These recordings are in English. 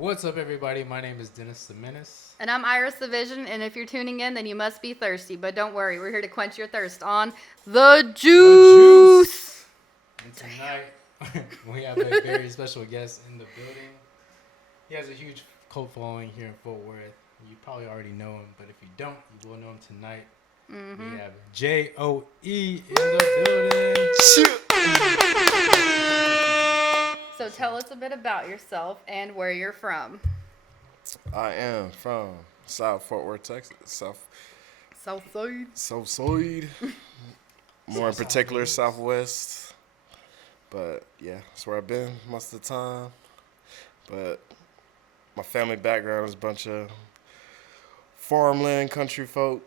What's up, everybody? My name is Dennis the Menace. And I'm Iris the Vision, and if you're tuning in, then you must be thirsty. But don't worry, we're here to quench your thirst on the juice. And tonight, we have a very special guest in the building. He has a huge cult following here in Fort Worth. You probably already know him, but if you don't, you will know him tonight. We have JOE in the building. So tell us a bit about yourself and where you're from. I am from South Fort Worth, Texas. Southside. Southside. More in particular, Southwest. But yeah, that's where I've been most of the time. But my family background is a bunch of farmland country folk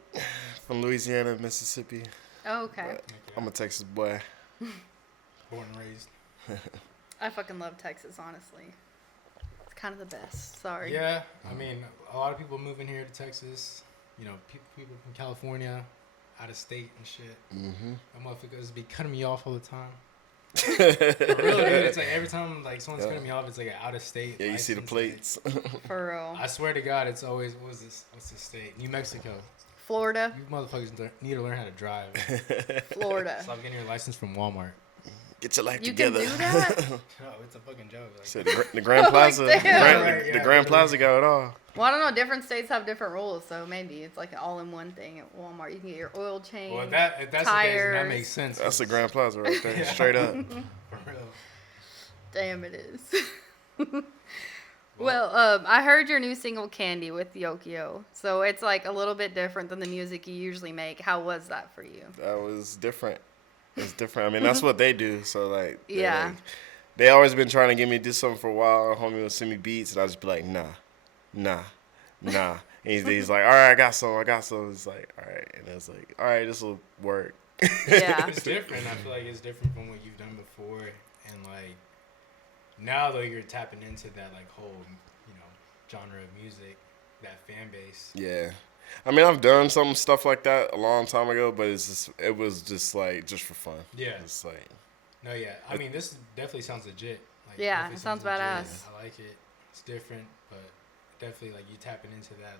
from Louisiana, Mississippi. Oh, okay. But I'm a Texas boy. Born and raised. I fucking love Texas, honestly. It's kind of the best. Sorry. Yeah, I mean, a lot of people moving here to Texas. You know, people from California, out of state and shit. Mm-hmm. That motherfuckers be cutting me off all the time. For real, dude. It's like every time like someone's cutting me off, it's like an out of state. Yeah, you see the plates. For real. I swear to God, it's always what's this state? New Mexico. Florida. You motherfuckers need to learn how to drive. Florida. Stop getting your license from Walmart. Get your life You together. can do that? No, it's a fucking joke. Like, Said the Grand Plaza. Like, damn. the Grand Plaza got it all. Well, I don't know. Different states have different rules, so maybe it's like an all-in-one thing at Walmart. You can get your oil change, well, if that's the case, tires. then that makes sense. That's the Grand Plaza right there, Yeah. straight up. For real. Damn, it is. Well, I heard your new single "Candy" with Yokio, so it's like a little bit different than the music you usually make. How was that for you? That was different. It's different. I mean, that's what they do. So like, Yeah. they always been trying to get me to do something for a while. Homie would send me beats, and I just be like, nah. And he's like, all right, I got some. It's like, all right, and it's like, all right, this will work. Yeah. It's different. I feel like it's different from what you've done before, and like now though you're tapping into that like whole genre of music, that fan base. Yeah. I mean, I've done some stuff like that a long time ago, but it was just for fun. Yeah. It's like, No, yeah. I mean, this definitely sounds legit. Like, Yeah, definitely it sounds legit. badass. I like it. It's different, but definitely like you tapping into that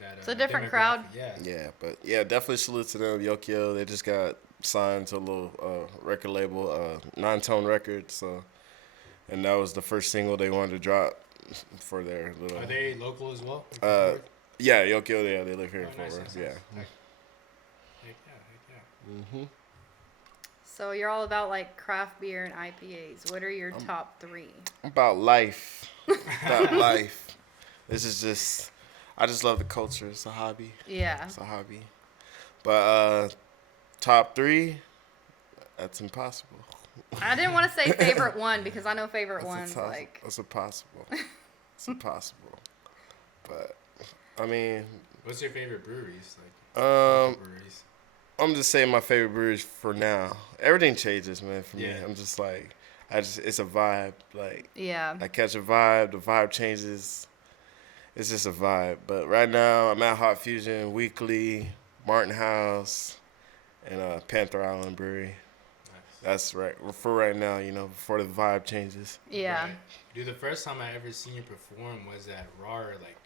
that. It's a different crowd. Yeah. but definitely salute to them, Yokio. They just got signed to a little record label, 9-Tone Records. So, and that was the first single they wanted to drop for their little. Are they local as well? Yeah, Yokio. Yeah, they live here in Fort Nice, Worth. nice. Yeah. Heck yeah. Mhm. So you're all about like craft beer and IPAs. What are your top three? About life. This is just, I just love the culture. It's a hobby. Yeah. It's a hobby. But top three, that's impossible. I didn't want to say favorite one because I know favorite ones like. That's impossible. It's impossible. But I mean, What's your favorite breweries? Like local breweries. I'm just saying my favorite breweries for now. Everything changes, man. For me, Yeah. I'm just like, it's a vibe. Like, Yeah. I catch a vibe. The vibe changes. It's just a vibe. But right now, I'm at Hot Fusion, Weekly, Martin House, and Panther Island Brewery. Nice. That's right. For right now, before the vibe changes. Yeah. Right. Dude, the first time I ever seen you perform was at RAR like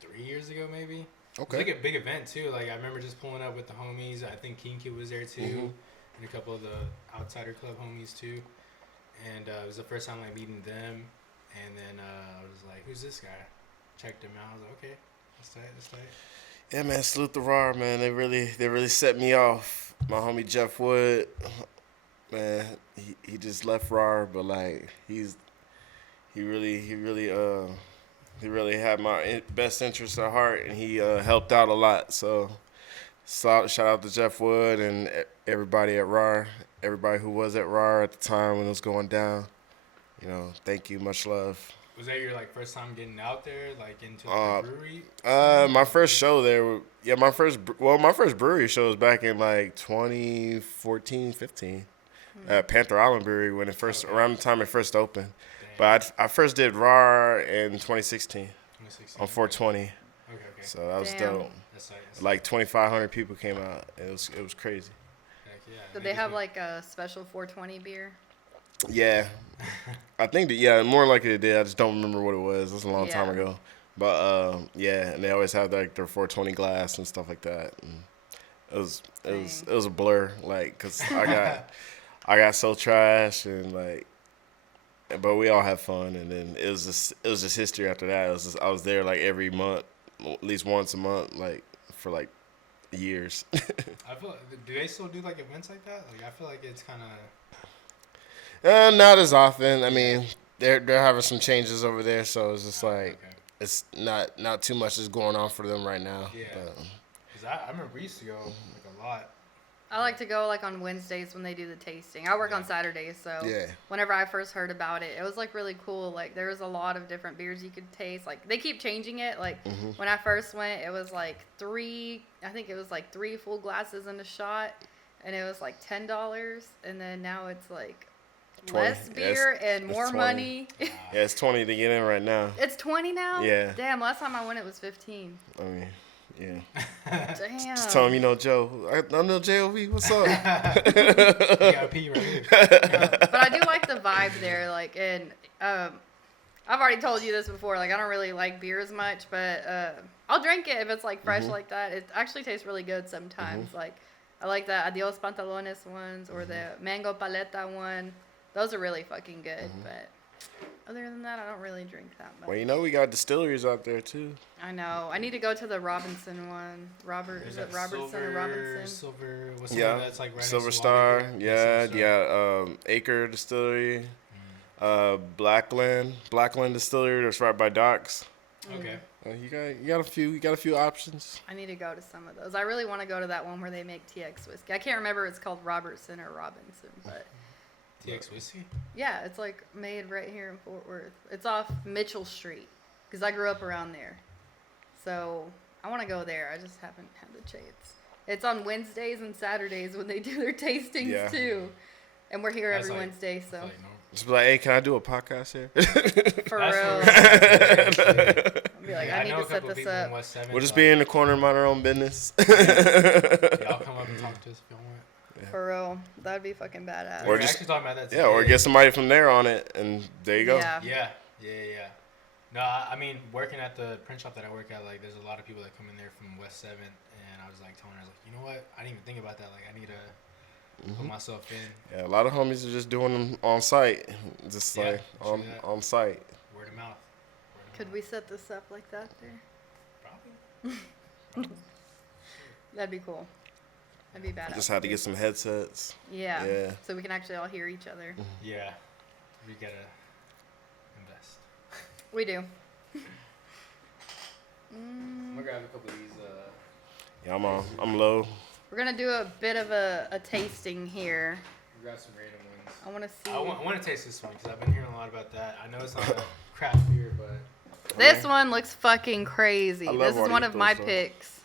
3 years ago, maybe. Okay. It was like a big event too. Like I remember just pulling up with the homies. I think King Kid was there too, and a couple of the Outsider Club homies too. And it was the first time like meeting them. And then I was like, "Who's this guy?" Checked him out. I was like, "Okay, that's tight." Yeah, man. Salute the RAR, man. They really set me off. My homie Jeff Wood, man. He just left RAR, but like he really had my best interest at heart, and he helped out a lot. So shout out to Jeff Wood and everybody at RAR, everybody who was at RAR at the time when it was going down. Thank you, much love. Was that your like first time getting out there, like into the brewery? My first show there, my first brewery show was back in like 2014, 15 at Panther Island Brewery when around the time it first opened. Damn. But I first did RAR in 2016 on 420. Okay. So that was Damn. dope. That's tight. Like 2,500 people came out. It was crazy. Heck yeah. Did they have like a special 420 beer? Yeah, I think that, yeah, more likely it did. I just don't remember what it was. It was a long time Yeah. ago. But yeah, and they always had like their 420 glass and stuff like that. And Dang. it was a blur, like, cause I got so trash and like, but we all had fun, and then it was just history after that. It was just, I was there like every month, at least once a month, like for like years. I feel. Do they still do like events like that? Like I feel like it's kind of. Not as often. I Yeah. mean, they're having some changes over there, so it's just like Okay. it's not too much is going on for them right now. Yeah. But, Cause I remember we used to go like a lot. I like to go like on Wednesdays when they do the tasting. I work on Yeah. Saturdays, so yeah. whenever I first heard about it, it was like really cool. Like there was a lot of different beers you could taste. Like they keep changing it. Like Mhm. when I first went, it was like I think it was like 3 full glasses and a shot, and it was like $10. And then now it's like 20. less Yeah, beer and it's more 20. money. Wow. Yeah, it's 20 to get in right now. It's 20 now. Yeah. Damn. Last time I went, it was 15. I mean, yeah. Damn. Just tell him you know Joe. I know JOV. What's up? You got pee right here. But I do like the vibe there. Like, and I've already told you this before. Like, I don't really like beer as much, but I'll drink it if it's like fresh like that. It actually tastes really good sometimes. Like, I like the Adios Pantalones ones or the Mango Paleta one. Those are really fucking good. But other than that, I don't really drink that much. Well, you know we got distilleries out there too. I know. I need to go to the Robinson one. Is it Robertson or Robinson? Silver. What's the Yeah, one that's like right Silver next to Star. Watergate? Yeah, Silver Star. yeah. Acre Distillery. Blackland Distillery. That's right by Docks. Okay. You got a few options. I need to go to some of those. I really want to go to that one where they make TX whiskey. I can't remember if it's called Robertson or Robinson, but TX whiskey. yeah, it's like made right here in Fort Worth. It's off Mitchell Street because I grew up around there. So I want to go there. I just haven't had the chance. It's on Wednesdays and Saturdays when they do their tastings Yeah. too. And we're here That's every like- Wednesday, so Like, no. Just be like, hey, can I do a podcast here? for That's real. I'll be like, Yeah, I need know to a set couple this people up. in West 7, We'll just so be in the corner, mind our own business. y'all come up and talk to us if y'all want. For real. That'd be fucking badass. We Or were just- actually talking about that Yeah, or today. get somebody from there on it, and there you go. Yeah. Yeah. No, I mean, working at the print shop that I work at, like, there's a lot of people that come in there from West 7th, and I was like telling her, I was like, you know what? I didn't even think about that. Like, I need to put myself in. Yeah, a lot of homies are just doing them on site, just Yeah, like true that. on site. Word of mouth. Could we set this up like that there? Probably. That'd be cool. That'd be badass. Just had to get some headsets. Yeah. Yeah. So we can actually all hear each other. Yeah. We gotta invest. We do. I'm gonna grab a couple of these. Yeah, I'm low. We're gonna do a bit of a tasting here. Grab some random ones. I want to see. I want to taste this one because I've been hearing a lot about that. I know it's not a craft beer, but This one looks fucking crazy. I love This is one of Guaritos, my though. picks.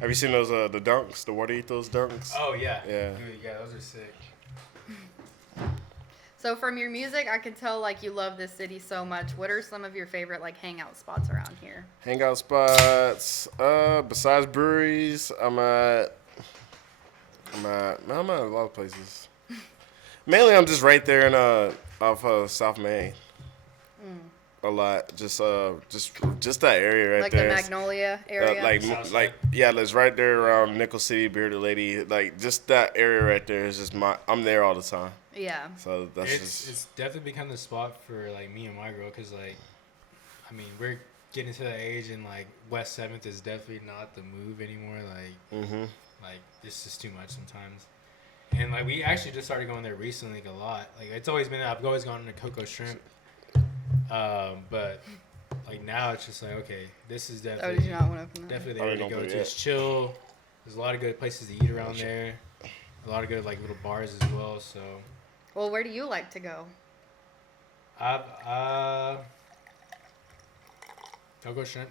Have you seen those the dunks, the Guaritos dunks? oh yeah, Yeah. dude, yeah, those are sick. So from your music, I can tell like you love this city so much. What are some of your favorite like hangout spots around here? Hangout spots. Besides breweries, I'm at a lot of places. Mainly, I'm just right there in off South Main. A lot, just that area right Like there. the Magnolia area. Southside. Yeah, it's right there around Nickel City, Bearded Lady. Like just that area right there is just I'm there all the time. yeah. So that's It's definitely become the spot for like me and my girl because like, I mean, we're getting to that age and like West 7th is definitely not the move anymore. Like, like it's just too much sometimes. And like we actually just started going there recently, like a lot. Like it's always been I've always gone to Coco Shrimp, but like now it's just like okay, this is Oh, did definitely you not want to open that? definitely I there don't to know go if to. it It's chill. There's a lot of good places to eat around there. A lot of good like little bars as well. So Well, where do you like to go? I've Coco Shrimp.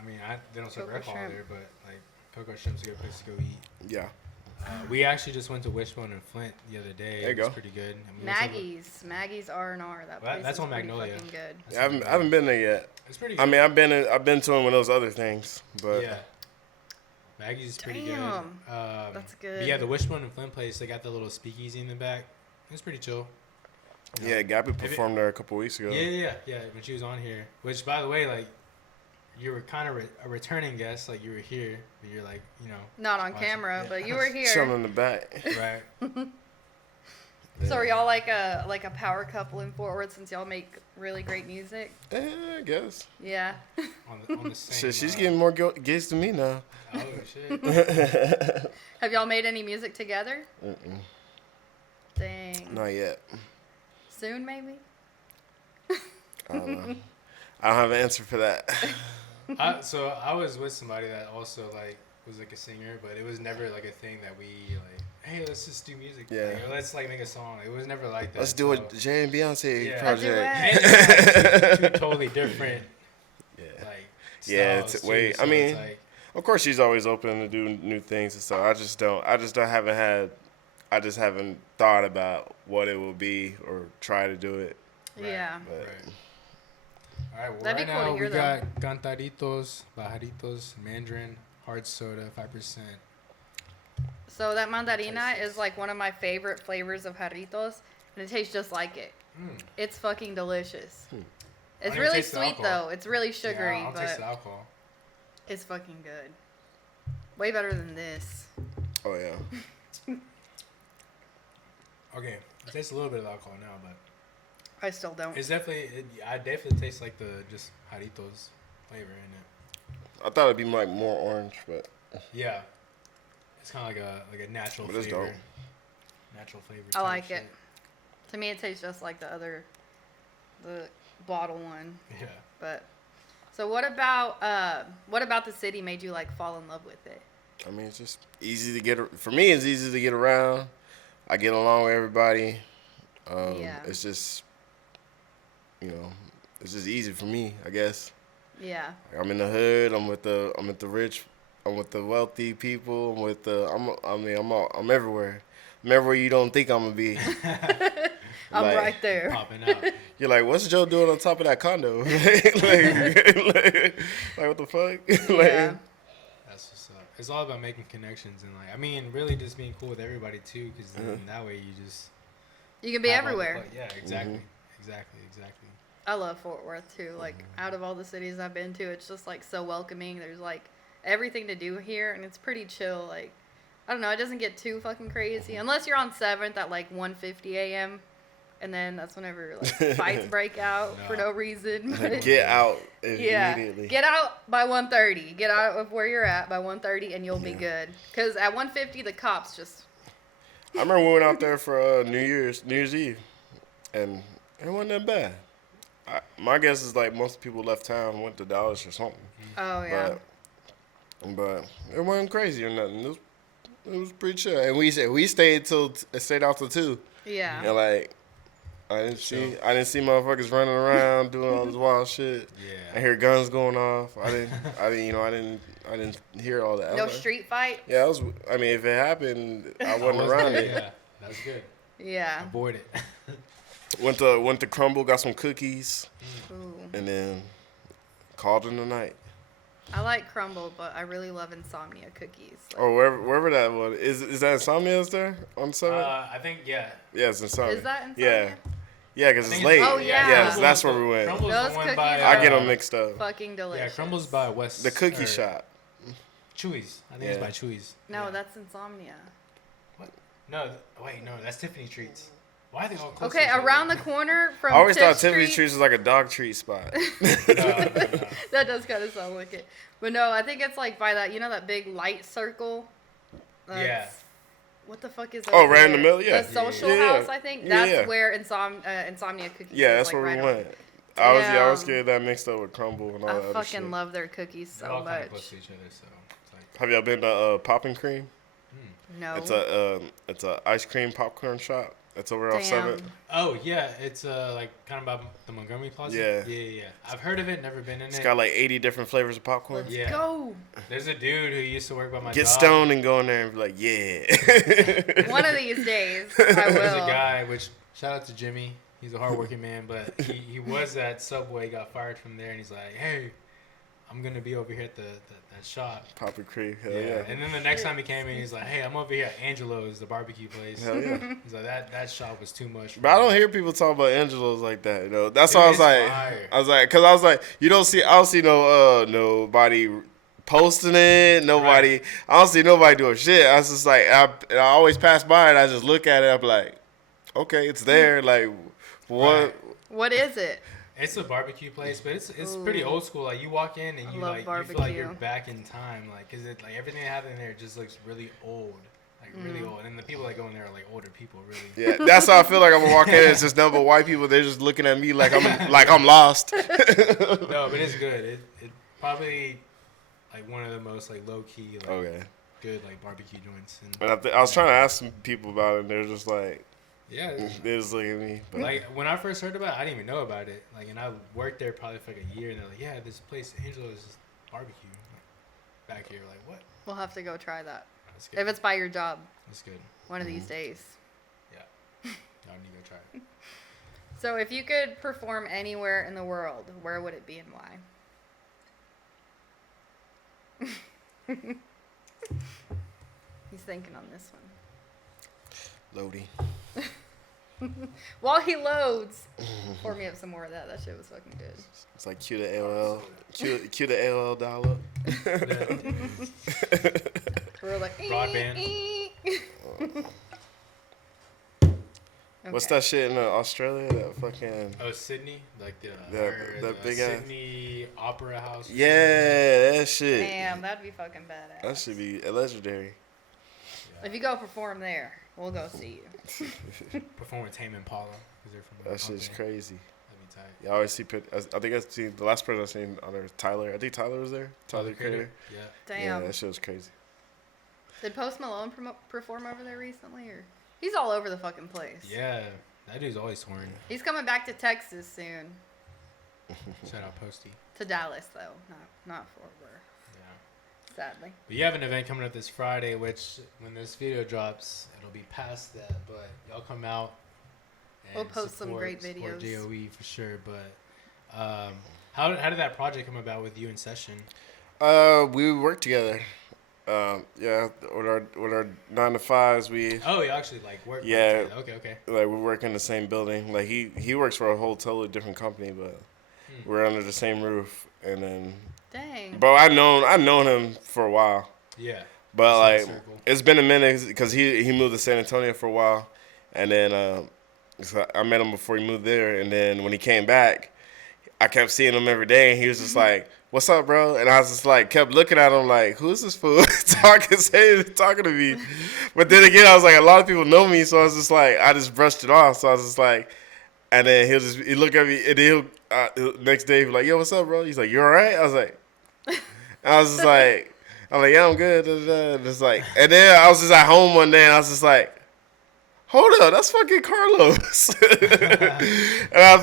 I mean, they don't serve Coco alcohol Shrimp. there, but like Coco Shrimp's a good place to go eat. yeah. We actually just went to Wishbone and Flint the other day. There you It was go. pretty good. And we went to- Maggie's R&R. That Well, place that's is on pretty Magnolia. fucking good. that's I pretty haven't been there yet. It's pretty good. I mean, I've been to one of those other things, but yeah. Maggie's is pretty Damn. good. That's But good. yeah, the Wishbone and Flint place, they got the little speakeasy in the back. It's pretty chill. You know? Yeah, Gabby performed there a couple weeks ago. Yeah. When she was on here, which by the way, like, you were kind of a returning guest. Like, you were here, but you're like, you know, Not on watching. camera, Yeah. but you were here. Chilling in the back. Right. So are y'all like a power couple in Fort Worth since y'all make really great music? I guess. Yeah. On the same. Shit, she's getting more gigs than me now. Oh shit. Have y'all made any music together? Mm-mm. Dang. Not yet. Soon, maybe? I don't know. I don't have an answer for that. So I was with somebody that also like was like a singer, but it was never like a thing that we like. Hey, let's just do music. Yeah. Like, or let's like make a song. It was never like that. Let's do a Jay and Beyonce Yeah. project. And it's like two totally different. Yeah. Like. Yeah, styles, it's too, way. so I mean, it's like, of course, she's always open to do new things and stuff. I just don't haven't had. I just haven't thought about what it will be or try to do it. Right. Yeah. But right. All right. Well, That'd right be cool to now hear, we though. got cantaritos, bajaritos, mandarin, hard soda, 5%. So that mandarina is like one of my favorite flavors of jarritos, and it tastes just like it. It's fucking delicious. I It's don't even really taste the sweet alcohol. though. It's really sugary, Yeah, I'll taste the but alcohol. it's fucking good. Way better than this. oh yeah. Okay, it tastes a little bit of alcohol now, but I still don't. it's definitely. I definitely taste like the just jarritos flavor in it. I thought it'd be like more orange, but Yeah, it's kind of like a natural But it's flavor. dope. Natural flavor. I type like shit. it. To me, it tastes just like the bottle one. Yeah. But so what about the city made you like fall in love with it? I mean, it's just easy to get. For me, it's easy to get around. I get along with everybody. Yeah. It's just, it's just easy for me, I guess. Yeah. I'm in the hood. I'm with the rich. I'm with the wealthy people. I'm everywhere. I'm everywhere you don't think I'm gonna be. I'm Like, right there. Popping out. You're like, what's Joe doing on top of that condo? like, what the fuck? like, Yeah. That's what's up. It's all about making connections and like, I mean, really just being cool with everybody too, because that way you just. You can be have all the everywhere. Yeah, exactly. Mm-hmm. Exactly. I love Fort Worth too. Like out of all the cities I've been to, it's just like so welcoming. There's like everything to do here, and it's pretty chill. Like I don't know, it doesn't get too fucking crazy unless you're on 7th at like 1:50 a.m. And then that's whenever like fights break out for no reason. But get out yeah, immediately. get out by 1:30. Get out of where you're at by 1:30, and you'll be good. Cause at 1:50 the cops just. I remember we went out there for New Year's Eve, and it wasn't that bad. My guess is like most people left town and went to Dallas or something. Oh yeah. But it wasn't crazy or nothing. It was pretty chill, and we stayed out till 2. Yeah. And like I didn't see motherfuckers running around doing all this wild shit. Yeah. I hear guns going off. I didn't hear all that. No street fight. Yeah, I mean, if it happened, I wasn't around it. Yeah, that's good. Yeah. Avoid it. Went to Crumble, got some cookies, Ooh. and then called in the night. I like Crumble, but I really love Insomnia cookies. Like, Or wherever that was. Is that Insomnia's there on the 7th? I think yeah. Yeah, it's Insomnia. is that Insomnia? Yeah, because I it's think late. Oh, yeah. Yes, that's where we went. Crumble's Those the one cookies by, are- I get them mixed up. Fucking Yeah, delicious. Crumble's by West. The cookie or shop. Chewy's. I think it's Yeah. by Chewy's. No, Yeah. that's Insomnia. No, wait, no, that's Tiffany Treats. Why are they all close? Okay, to each other? around the corner from I always Tiff thought Tiffany Street- Treats was like a dog treat spot. No. That does kind of sound like it. But no, I think it's like by that, that big light circle? Yeah. What the fuck is that? Oh, right in the middle? Yeah. The social Yeah. house, I think. Yeah, That's yeah. where Insomnia Cookies Yeah, is, that's like, where right we on. went. I always Damn. get that mixed up with Crumble and all I that other fucking shit. love their cookies They're so all kind much. of close to each other, so it's like. Oh. Have y'all been to Poppin' Cream? No. It's a ice cream popcorn shop. It's over off Damn. 7th. Oh yeah, it's like kind of by the Montgomery Plaza. Yeah. I've heard of it, never been in It's it. got like 80 different flavors of popcorn. Let's Yeah. go. There's a dude who used to work by my Get job. stoned and go in there and be like, yeah. One of these days, I will. There's a guy, which shout out to Jimmy. He's a hardworking man, but he was at Subway, got fired from there, and he's like, hey, I'm gonna be over here at that shop. Poppin' Creek, hell yeah. And then the next time he came in, he's like, hey, I'm over here at Angelo's, the barbecue place. Hell yeah. He's like, that shop was too much for But I me. don't hear people talk about Angelo's like that, you know. That's Dude, why I it's fire. cause I was like, I don't see nobody posting it, nobody, Right. I don't see nobody doing shit. I was just like, I always pass by and I just look at it, I'm like, okay, it's there, like, what? Right. What is it? It's a barbecue place, but it's pretty old school. Like you walk in and I you love you feel like barbecue. you're back in time, like because it like everything they have in there just looks really old, like really old. And the people that go in there are like older people, really. Yeah, that's how I feel like I'm gonna walk in. It's just nothing but white people. They're just looking at me like I'm lost. No, but it's good. It probably like one of the most like low key like Okay. good like barbecue joints. And And I was trying to ask some people about it, and they're just like, yeah. they just look at me. But Like when I first heard about it, I didn't even know about it. Like, and I worked there probably for like a year, and they're like, "Yeah, this place, Angelo's barbecue, like, back here." Like, what? We'll have to go try that. That's good. If it's by your job, That's good. one of these days. Yeah, y'all need to go try it. So if you could perform anywhere in the world, where would it be and why? He's thinking on this one. Lodi. While he loads, pour me up some more of that. That shit was fucking good. It's like cue the AOL. Cue the AOL dial-up. We're like, Broadband. What's that shit in Australia? That fucking... Oh, Sydney, like the that big ass- Sydney Opera House. or something. Yeah, that shit. Damn, that'd be fucking badass. That should be legendary. If you go perform there, we'll go see you. Perform with Tame Impala because they're from. That shit's there. crazy. That'd be tight. Yeah, I always see. I think I've seen the last person I've seen on there was Tyler. I think Tyler was there. Tyler Creator. Yeah. Damn. Yeah, that shit was crazy. Did Post Malone perform over there recently, or he's all over the fucking place? Yeah, that dude's always touring. He's coming back to Texas soon. Shout out Posty. To Dallas though, not Fort Worth. Yeah. Sadly. But you have an event coming up this Friday, which when this video drops, it'll be past that. But y'all come out. And We'll post some great support videos. JOE for sure. But how did that project come about with you in Session? We worked together. Yeah, with our 9 to 5s, we Oh, you actually like work. Yeah. With it. Okay. like we work in the same building. Like he works for a whole totally different company, but we're under the same roof. And then, Dang. bro, I known him for a while. Yeah. But like, Same circle. it's been a minute because he moved to San Antonio for a while, and then so I met him before he moved there, and then when he came back, I kept seeing him every day, and he was just like, "What's up, bro?" And I was just like, kept looking at him like, "Who's this fool talking to me?" But then again, I was like, a lot of people know me, so I was just like, I just brushed it off. So I was just like, and then he look at me, and then next day he'll be like, "Yo, what's up, bro?" He's like, "You all right?" I was like, I was just like. I'm like, yeah, I'm good. And it's like, and then I was just at home one day, and I was just like, hold up, that's fucking Carlos. And I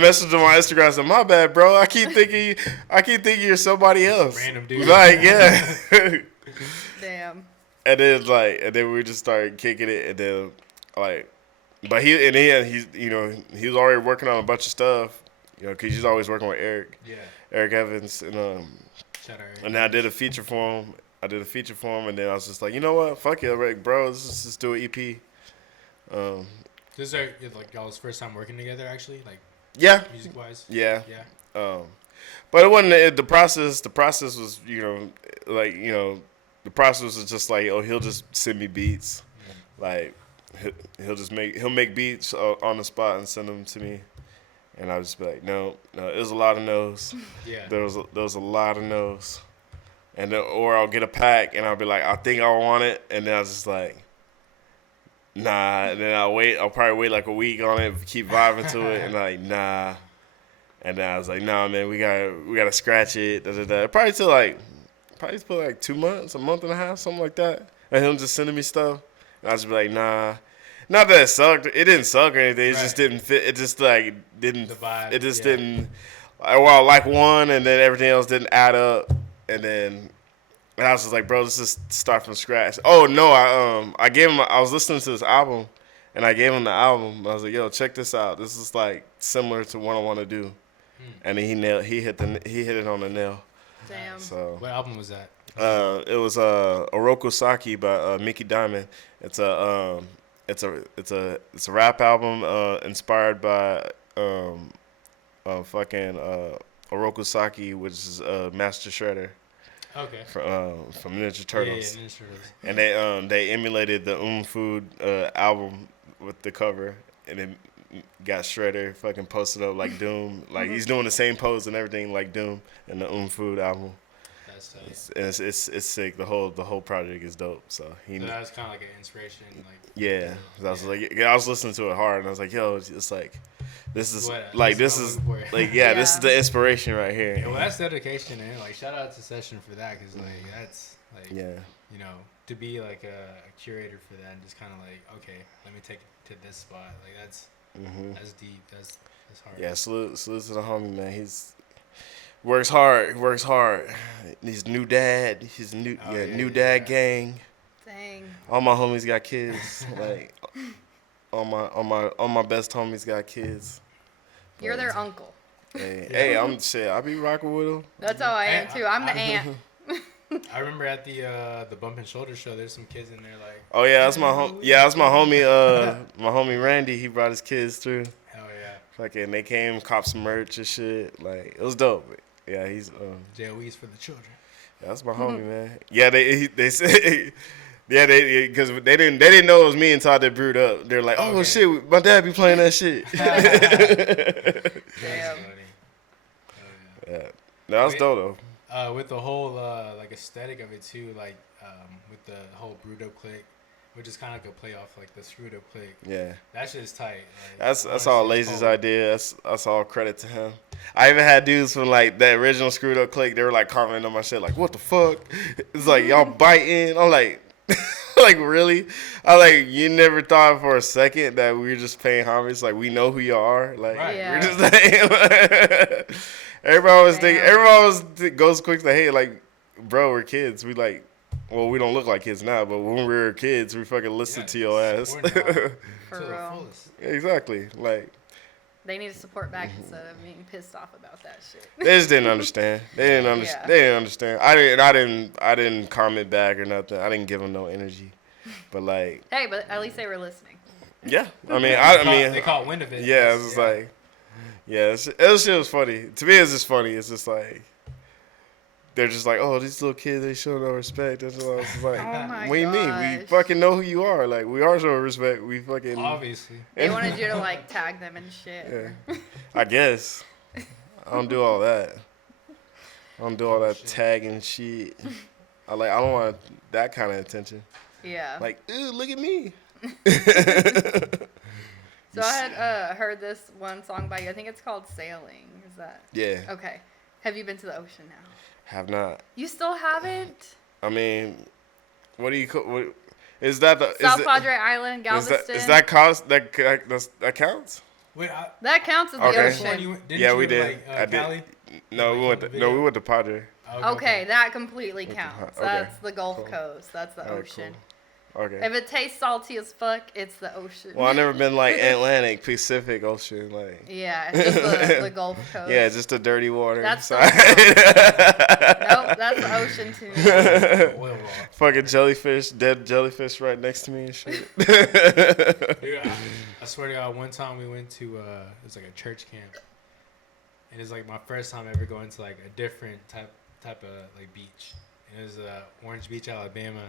messaged him on Instagram. I said, my bad, bro. I keep thinking you're somebody else. Random dude. Like, yeah. Damn. And then we just started kicking it, and then like, but he was already working on a bunch of stuff, because he's always working with Yeah. Eric Evans, and Shout out. and then I did a feature for him. And then I was just like, you know what? Fuck it, Rick, bro. Let's just do an EP. This is like y'all's first time working together, actually, like Yeah. music wise. Yeah. Yeah. But it wasn't the process. The process was, the process was just like, oh, he'll just send me beats. Like, he'll make beats on the spot and send them to me. And I would just be like, no, it was a lot of no's. Yeah. There was a lot of no's. And then, or I'll get a pack and I'll be like, I think I want it. And then I was just like, nah. And then I'll probably wait like a week on it, keep vibing to it. And like, nah. And then I was like, nah, man, we gotta scratch it. Probably for like 2 months, a month and a half, something like that. And him just sending me stuff. And I was just be like, nah. Not that it sucked. It didn't suck or anything. It just didn't fit. It just like didn't. The vibe. It just didn't. Well, I like one, and then everything else didn't add up. And I was just like, bro, let's just start from scratch. Oh no, I gave him. I was listening to this album, and I gave him the album. I was like, yo, check this out. This is like similar to what I want to do. And then he hit it on the nail. Damn. So What album was that? it was Oroku Saki by Mickey Diamond. It's a rap album inspired by fucking Oroku Saki, which is Master Shredder Okay. from Ninja Turtles. Yeah, Ninja Turtles. And they emulated the Food album with the cover, and it got Shredder fucking posted up like Doom, like he's doing the same pose and everything like Doom in the Food album. That's tight. It's sick. The whole project is dope. So So that was kind of like an inspiration, like. yeah. I was like, I was listening to it hard, and I was like, yo, it's like, this is What- like that's this what is I'm looking for. like yeah, this is Yeah. the inspiration right here. Yeah, well, that's dedication, and like shout out to Session for that, because like that's like Yeah. you know, to be like a curator for that and just kind of like, okay, let me take it to this spot, like that's deep, that's hard. Yeah, salute to the homie, man. He's works hard. He's new dad. He's new new dad gang. Dang. All my homies got kids. Like all my best homies got kids. You're their uncle. Hey, I'm shit. I be rocking with them. That's how I am Hey, too. I'm the aunt. I remember at the Bump and Shoulder show, there's some kids in there like, Oh yeah, that's my that's my homie. My homie Randy. He brought his kids through. hell yeah, Fucking, they came, cop some merch and shit. Like it was dope. Yeah, he's JOE's for the children. that's my homie, man. Yeah, they say. Yeah, because they didn't know it was me until they brewed up. They're like, oh Okay. shit, my dad be playing that shit. Damn. Yeah, no, that's dope though. With the whole like aesthetic of it too, like with the whole Brewed Up clique, which is kind of like a play off like the Screwed Up clique. Yeah, That shit is tight. Like, that's honestly, all it's Lazy's cold. idea. That's all credit to him. I even had dudes from like that original Screwed Up clique. They were like commenting on my shit, like, what the fuck? It's like y'all biting. I'm like. Like really? I like you never thought for a second that we were just paying homage. Like we know who you are. Like Right. Yeah. we're just like everybody was thinking. Everybody was goes quick to hate. Like bro, we're kids. We like. Well, we don't look like kids now, but when we were kids, we fucking listened to your ass. Support now For to the real. fullest. Exactly. Like They need to support back instead of being pissed off about that shit. they just didn't understand. They didn't understand. Yeah. They didn't understand. I didn't comment back or nothing. I didn't give them no energy. But like, Hey, but at least they were listening. yeah. I mean, They caught wind of it. yeah. It's just like, yeah. It was funny. To me, it's just funny. It's just like. They're just like, oh, these little kids, they show no respect. That's what I was like, Oh my what do you mean? We gosh. fucking know who you are. Like, we are showing respect. We fucking. obviously. They wanted you to like tag them and shit. Yeah. I guess. I don't do all that. I don't do all that Shit. tagging shit. I don't want that kind of attention. Yeah. Like, ooh, look at me. So I had heard this one song by you. I think it's called Sailing. Is that Yeah, okay? Have you been to the ocean now? have not. You still haven't? I mean, what do you call? What, is that the South is Padre Island, it, Galveston. is that cost that counts? Wait, that counts as the Okay. ocean? didn't we you go to, did. Like, I did. Cali? No, we went. Video? We went to Padre. Okay, that completely Okay. counts. Okay. That's the Gulf Cool. Coast. That's the All right, ocean. cool. Okay. If it tastes salty as fuck, it's the ocean. Well, I never been like Atlantic, Pacific Ocean, like. Yeah, it's just the Gulf Coast. Yeah, just the dirty water. That's Sorry. Nope, that's the ocean to me. Oil raw. Fucking jellyfish, dead jellyfish right next to me and shit. Dude, I swear to God, one time we went to it was like a church camp, and it's like my first time ever going to like a different type of like beach. And it was Orange Beach, Alabama,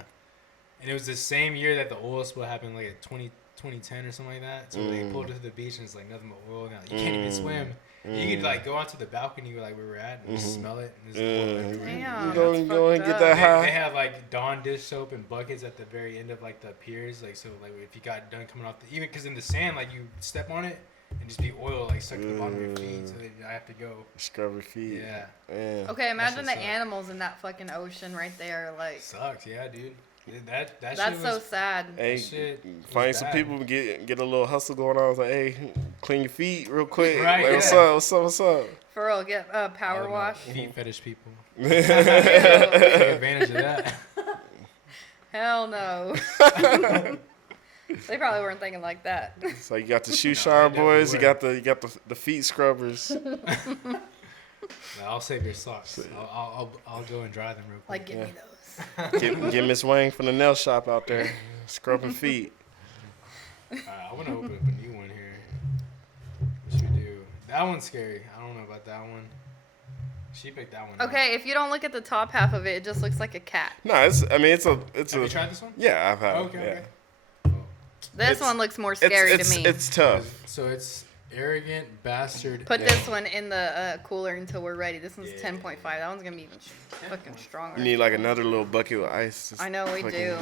and it was the same year that the oil spill happened, like at 2010 or something like that. So they pulled us to the beach and it's like nothing but oil. Now you can't even swim. You could like go out to the balcony where like we were at and just smell it. And there's oil everywhere. Damn, You go that's and go and fucked get up. that They high. had like Dawn dish soap and buckets at the very end of like the piers, like so like if you got done coming off the even because in the sand like you step on it and just be oil like stuck to the bottom of your feet, so then I have to go. Scrub your feet. Yeah, Man. Okay, imagine shit the sucks. animals in that fucking ocean right there. Like, sucks. Yeah, dude. That that's shit so was, sad. Hey, shit was find some bad. people get a little hustle going on. I was like, hey, clean your feet real quick. Right, Like, what's yeah. up? What's up? What's up? For real, get All power of my wash. feet fetish people. Ew. Take advantage of that. Hell no. They probably weren't thinking like that. So you got the shoe No, shine they boys. You definitely got the feet scrubbers. I'll save your socks. I'll go and dry them real quick. Like, give me those. Get Miss Wang from the nail shop out there, scrubbing feet. I want to open up a new one here. What should we do? That one's scary. I don't know about that one. She picked that one. Okay, if you don't look at the top half of it, it just looks like a cat. No, it's Have you tried this one? Yeah, I've had Okay. it. Yeah. Okay. This one looks more scary to me. It's tough. So it's arrogant bastard. Put this one in the cooler until we're ready. This one's Yeah. 10.5. That one's gonna be even fucking stronger. You need like another little bucket with ice. Just I know we do.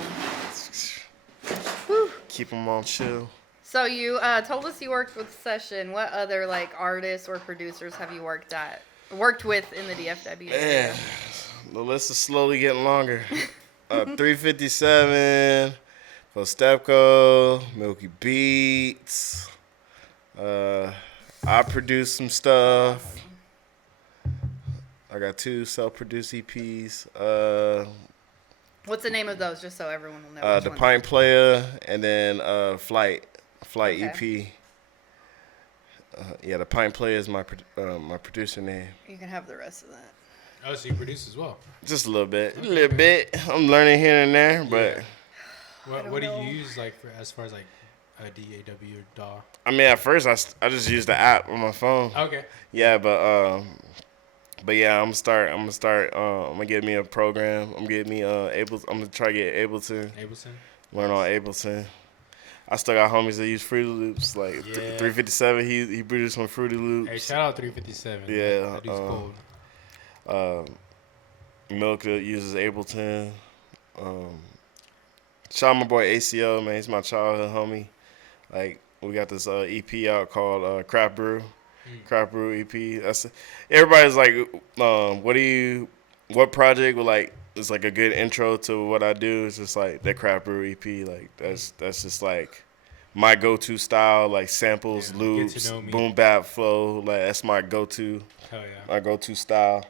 Keep them on chill. So you told us you worked with Session. What other like artists or producers have you worked with in the DFW area? Man, the list is slowly getting longer. 357, Postepco, Milky Beats. I produced some stuff. I got 2 self-produced EPs. What's the name of those, just so everyone will know? The Pint Player, and then Flight Okay. EP. Yeah, the Pint Player is my producer name. You can have the rest of that. Oh, so you produce as well? Just a little bit. I'm learning here and there, but What do you use like for as far as like a DAW or DAW? I mean, at first I just used the app on my phone. Okay. Yeah, but yeah, I'm gonna get me a program. I'm gonna try to get Ableton. Ableton. Learn on Ableton. I still got homies that use Fruity Loops. Like 357, he produced some Fruity Loops. Hey, shout out 357. Yeah, That dude's cold. Milk uses Ableton. Shout out my boy ACO, man. He's my childhood homie. Like, we got this EP out called Craft Brew. Craft Brew EP. Everybody's like, what project would like is like a good intro to what I do? It's just like that Craft Brew EP. Like that's just like my go-to style, like samples, loops, boom bap flow. Like that's my go-to. Hell yeah. My go-to style.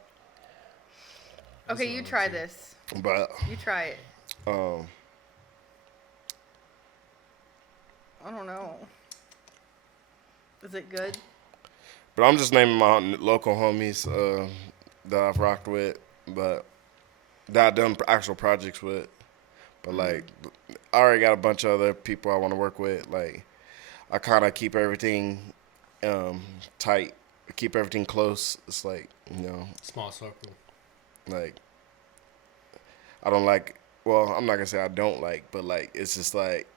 Okay, you try this. But You try it. I don't know. Is it good? But I'm just naming my local homies that I've rocked with, but that I've done actual projects with. But like, I already got a bunch of other people I want to work with. Like, I kind of keep everything tight, keep everything close. It's like, Small circle. like, I don't like. Well, I'm not gonna say I don't like, but like, it's just like.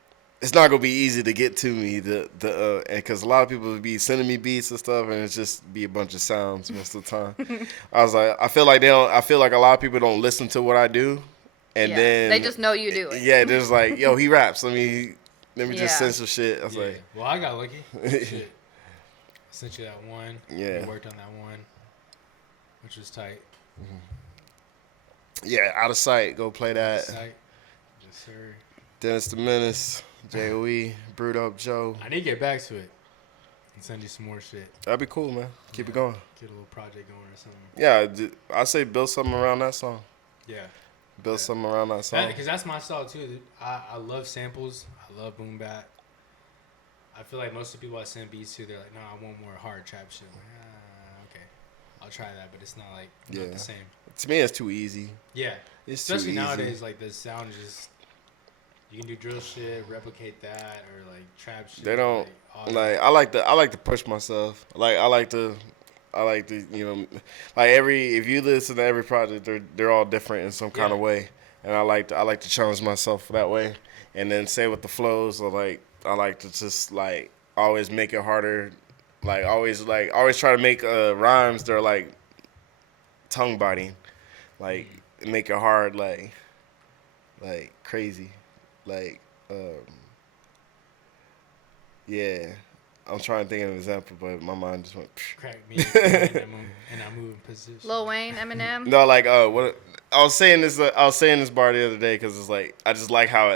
It's not gonna be easy to get to me, and because a lot of people would be sending me beats and stuff, and it's just be a bunch of sounds most of the time. I was like, I feel like a lot of people don't listen to what I do, and then they just know you do it. Yeah, they're just like, yo, he raps. Let me just send some shit. I was like, well, I got lucky. Shit. I sent you that one. Yeah. We worked on that one, which was tight. yeah, Out of Sight, go play that. Tight. Yes, sir. Dennis the Menace, JOE, Brewed Up Joe. I need to get back to it and send you some more shit. That'd be cool, man. Keep it going. Get a little project going or something. Yeah, I say build something around that song. Yeah. Build something around that song. Because that's my style too, dude. I love samples. I love boom bap. I feel like most of the people I send beats to, they're like, no, I want more hard trap shit. I'm like, okay, I'll try that, but it's not like not the same. To me, it's too easy. Yeah, It's especially too easy. nowadays. Like the sound is just you can do drill shit, replicate that, or like trap shit. They don't like I like to push myself. Like I like to like if you listen to every project, they're all different in some kind of way, and I like to challenge myself that way, and then say with the flows, or I like to just like always make it harder, always try to make rhymes that are like tongue biting, like make it hard, like crazy. Yeah, I'm trying to think of an example, but my mind just went. crack me and I move in position. Lil Wayne, Eminem. No, what I was saying this bar the other day because it's like I just like how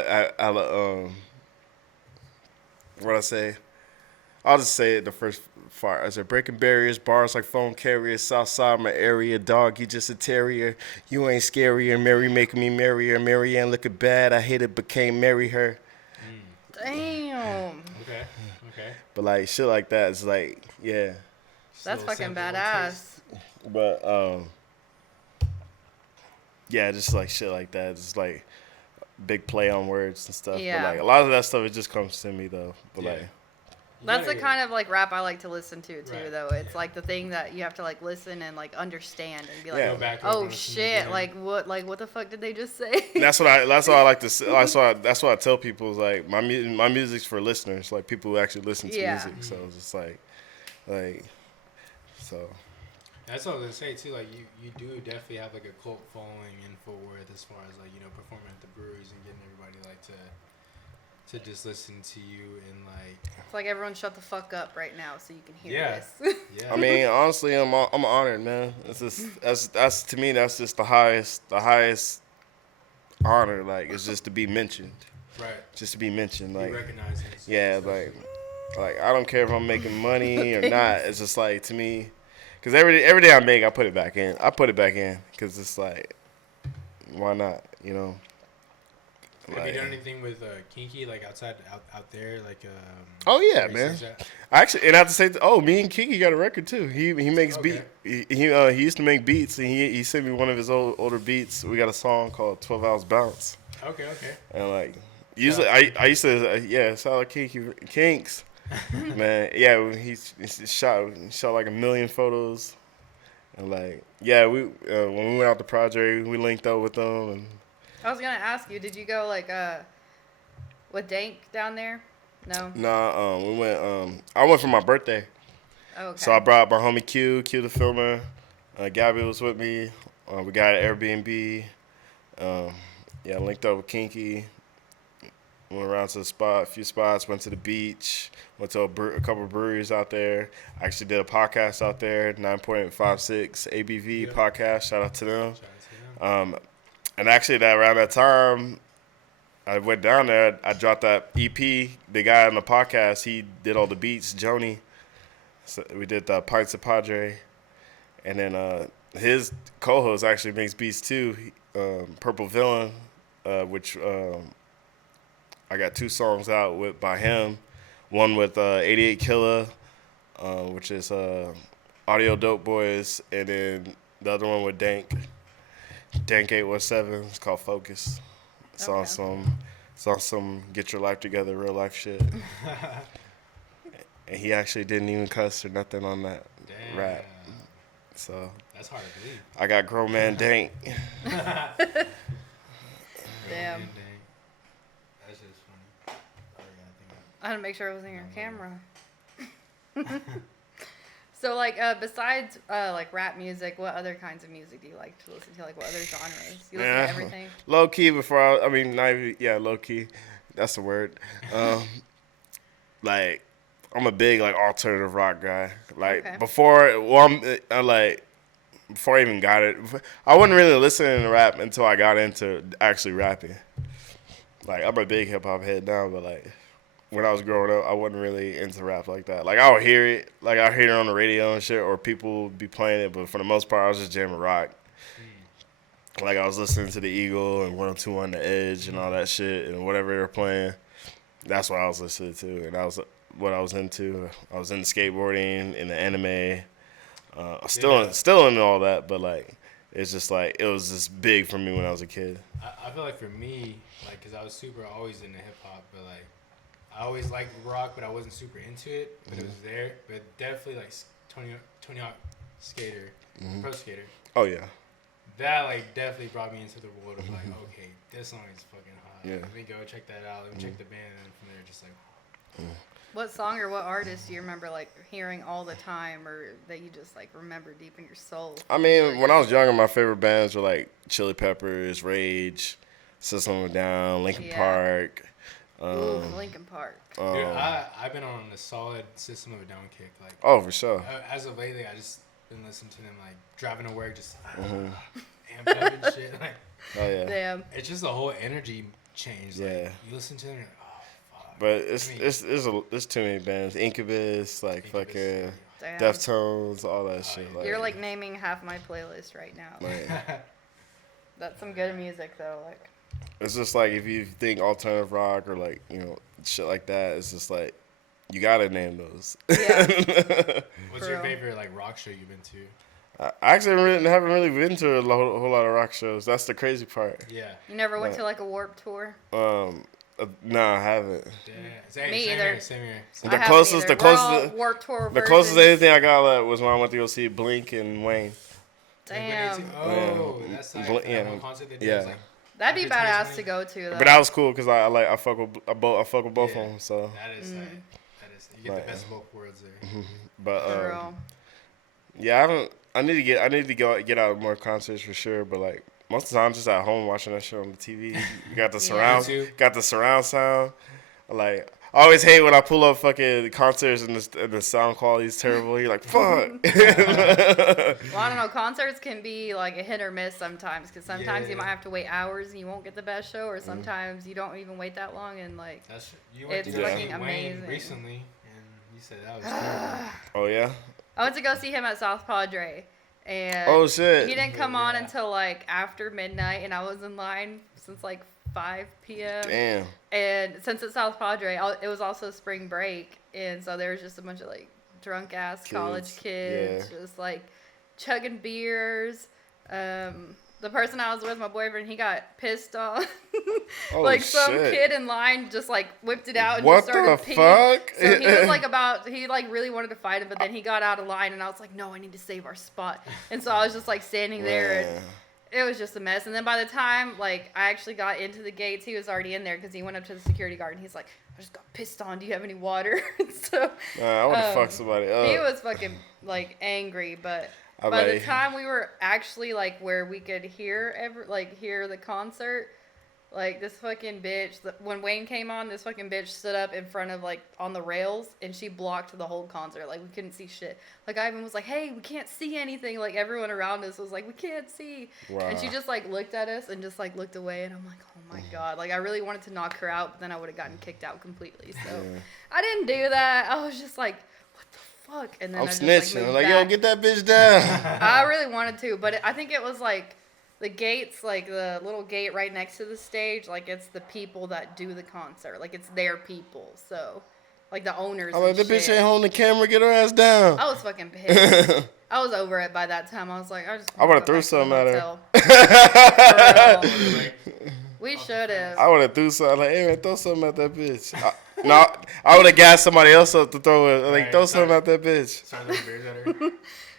what I say. I'll just say it the first part. I said breaking barriers, bars like phone carriers, south side my area, dog, you just a terrier. You ain't scarier, Mary making me merrier. Marianne looking bad, I hate it but can't marry her. Damn. Okay. But like shit like that is like, yeah. That's Little fucking sample, little badass. taste. But yeah, just like shit like that. Just like big play on words and stuff. Yeah. But like a lot of that stuff, it just comes to me though. But Yeah. like, That's the kind of like rap I like to listen to too, Right. though. It's like the thing that you have to like listen and like understand and be like, Yeah. Go back over oh and listen shit, again. like what the fuck did they just say? that's what I like to say. That's what I tell people is like my music's for listeners, like people who actually listen to Yeah. music. So it's just like so. That's what I was gonna say too. Like you do definitely have like a cult following in Fort Worth as far as like performing at the breweries and getting everybody like to just listen to you and like. It's like everyone shut the fuck up right now so you can hear Yeah. this. Yeah. I mean, honestly, I'm honored, man. It's just that's to me that's just the highest honor. Like it's just to be mentioned, right. just to be mentioned. Be Like recognized. yeah, like I don't care if I'm making money or not. It's just like to me, because every day I make, I put it back in. I put it back in because it's like, why not? You know. Have you done anything with Kinky like out there like? Oh yeah, races man. that- Actually, and I have to say, me and Kiki got a record too. He makes Okay. He used to make beats, and he sent me one of his older beats. We got a song called 12 Hours Bounce, Okay. and like usually I used to shout out Kinks, man. Yeah, he shot like 1 million photos, and like we when we went out to Project, we linked up with them, and I was gonna ask you, did you go like with Dank down there? No. we went. I went for my birthday. Oh, okay. So I brought my homie Q the filmer. Gabby was with me. We got an Airbnb. Linked up with Kinky. Went around to a few spots. Went to the beach. Went to a couple of breweries out there. I actually did a podcast out there, 9.56 ABV podcast. Shout out to them. Shout out to them. And actually, around that time, I went down there. I dropped that EP. The guy on the podcast, he did all the beats, Joni. So we did the Pints of Padre. And then his co-host actually makes beats too, Purple Villain, which I got 2 songs out by him. One with 88 Killa, which is Audio Dope Boys, and then the other one with Dank 817. It's called Focus. It's on some get your life together, real life shit. And he actually didn't even cuss or nothing on that rap. So That's hard to believe. I got grown man Dank. Damn. Dang. That's just funny. I had to make sure I was in your camera. So, like, besides, like, rap music, what other kinds of music do you like to listen to? Like, what other genres? You listen to everything? Low key low key. That's the word. Like, I'm a big, like, alternative rock guy. Like, Okay. before I even got it, I wasn't really listening to rap until I got into actually rapping. Like, I'm a big hip-hop head now, but, like, when I was growing up, I wasn't really into rap like that. Like, I would hear it. Like, I hear it on the radio and shit, or people would be playing it, but for the most part, I was just jamming rock. Like, I was listening to The Eagle and 102 The Edge and all that shit, and whatever they were playing, that's what I was listening to, and that was what I was into. I was into skateboarding, in the anime, still into all that, but, like, it's just, like, it was just big for me when I was a kid. I feel like for me, like, because I was always into hip-hop, but, like, I always liked rock, but I wasn't super into it, but it was there. But definitely, like, Tony Hawk Skater, Pro Skater. Oh, yeah. That, like, definitely brought me into the world of, like, okay, this song is fucking hot. Yeah. Let me go check that out. Let me check the band, and from there, just like, What song or what artist do you remember, like, hearing all the time or that you just, like, remember deep in your soul? I mean, when I was younger, my favorite bands were, like, Chili Peppers, Rage, System of a Down, Linkin Park. Ooh, Linkin Park. dude, I've been on a solid System of a Down kick. Like, Oh, for sure. as of lately, I just been listening to them, like, driving to work, just amped up and shit. Like, Oh, yeah. Damn. it's just a whole energy change. Like, Yeah. you listen to them, you're like, oh, fuck. But there's too many bands. Incubus, like, Incubus, fucking Damn. Deftones, all that shit. yeah. Like, You're, like, naming half my playlist right now. like, That's some good music, though. Like, it's just like if you think alternative rock or, like, shit like that, it's just like you gotta name those. yeah. What's For your real. favorite, like, rock show you've been to? I actually haven't really been to a whole lot of rock shows. That's the crazy part. Yeah. You never went to like a Warped Tour? No, I haven't. Me either. Same here. The closest, Warped Tour the closest anything I got was when I went to go see Blink and Wayne. Damn. Oh, that's like yeah. concert they did. Yeah. Like, That'd be badass to go to, though. But that was cool because I fuck with both of them. So that is like, you get the best of both worlds there. But For real. yeah, I need to get out more concerts for sure. But like most of the time, I'm just at home watching that shit on the TV. You got the surround sound. Like I always hate when I pull up fucking concerts and the sound quality is terrible. You're like, fuck. Well, I don't know. Concerts can be like a hit or miss sometimes, because sometimes you might have to wait hours and you won't get the best show, or sometimes you don't even wait that long and like it's fucking amazing. Recently, and you said that was terrible. Oh yeah. I went to go see him at South Padre, and oh shit, he didn't come on until like after midnight, and I was in line since like 5 p.m. Damn. And since it's South Padre, it was also spring break, and so there was just a bunch of like drunk ass college kids just like chugging beers. The person I was with, my boyfriend, he got pissed off. Like some kid in line just like whipped it out and just started peeing. Fuck? So he was he really wanted to fight him, but then he got out of line, and I was like, no, I need to save our spot. And so I was just like standing there, and it was just a mess. And then by the time like I actually got into the gates, he was already in there because he went up to the security guard and he's like, I just got pissed on. Do you have any water? So I would have fucked somebody up. He was fucking like angry, but by the time we were actually like where we could hear the concert, like this fucking bitch, when Wayne came on, this fucking bitch stood up in front of like on the rails and she blocked the whole concert. Like we couldn't see shit. Like Ivan was like, hey, we can't see anything. Like everyone around us was like, we can't see. Wow. And she just like looked at us and just like looked away, and I'm like, oh my God. Like I really wanted to knock her out, but then I would have gotten kicked out completely. So I didn't do that. I was just like, fuck. And then I'm I just, snitching. like, yo, get that bitch down. I really wanted to, but I think it was like the gates, like the little gate right next to the stage, like it's the people that do the concert. Like it's their people. So like the owners. I'm like, the bitch ain't holding the camera, get her ass down. I was fucking pissed. I was over it by that time. I was like, I would have threw something at her. We should have. I would have threw something. Like, hey man, throw something at that bitch. No, I would have gassed somebody else up to throw it. Like, throw something at that bitch.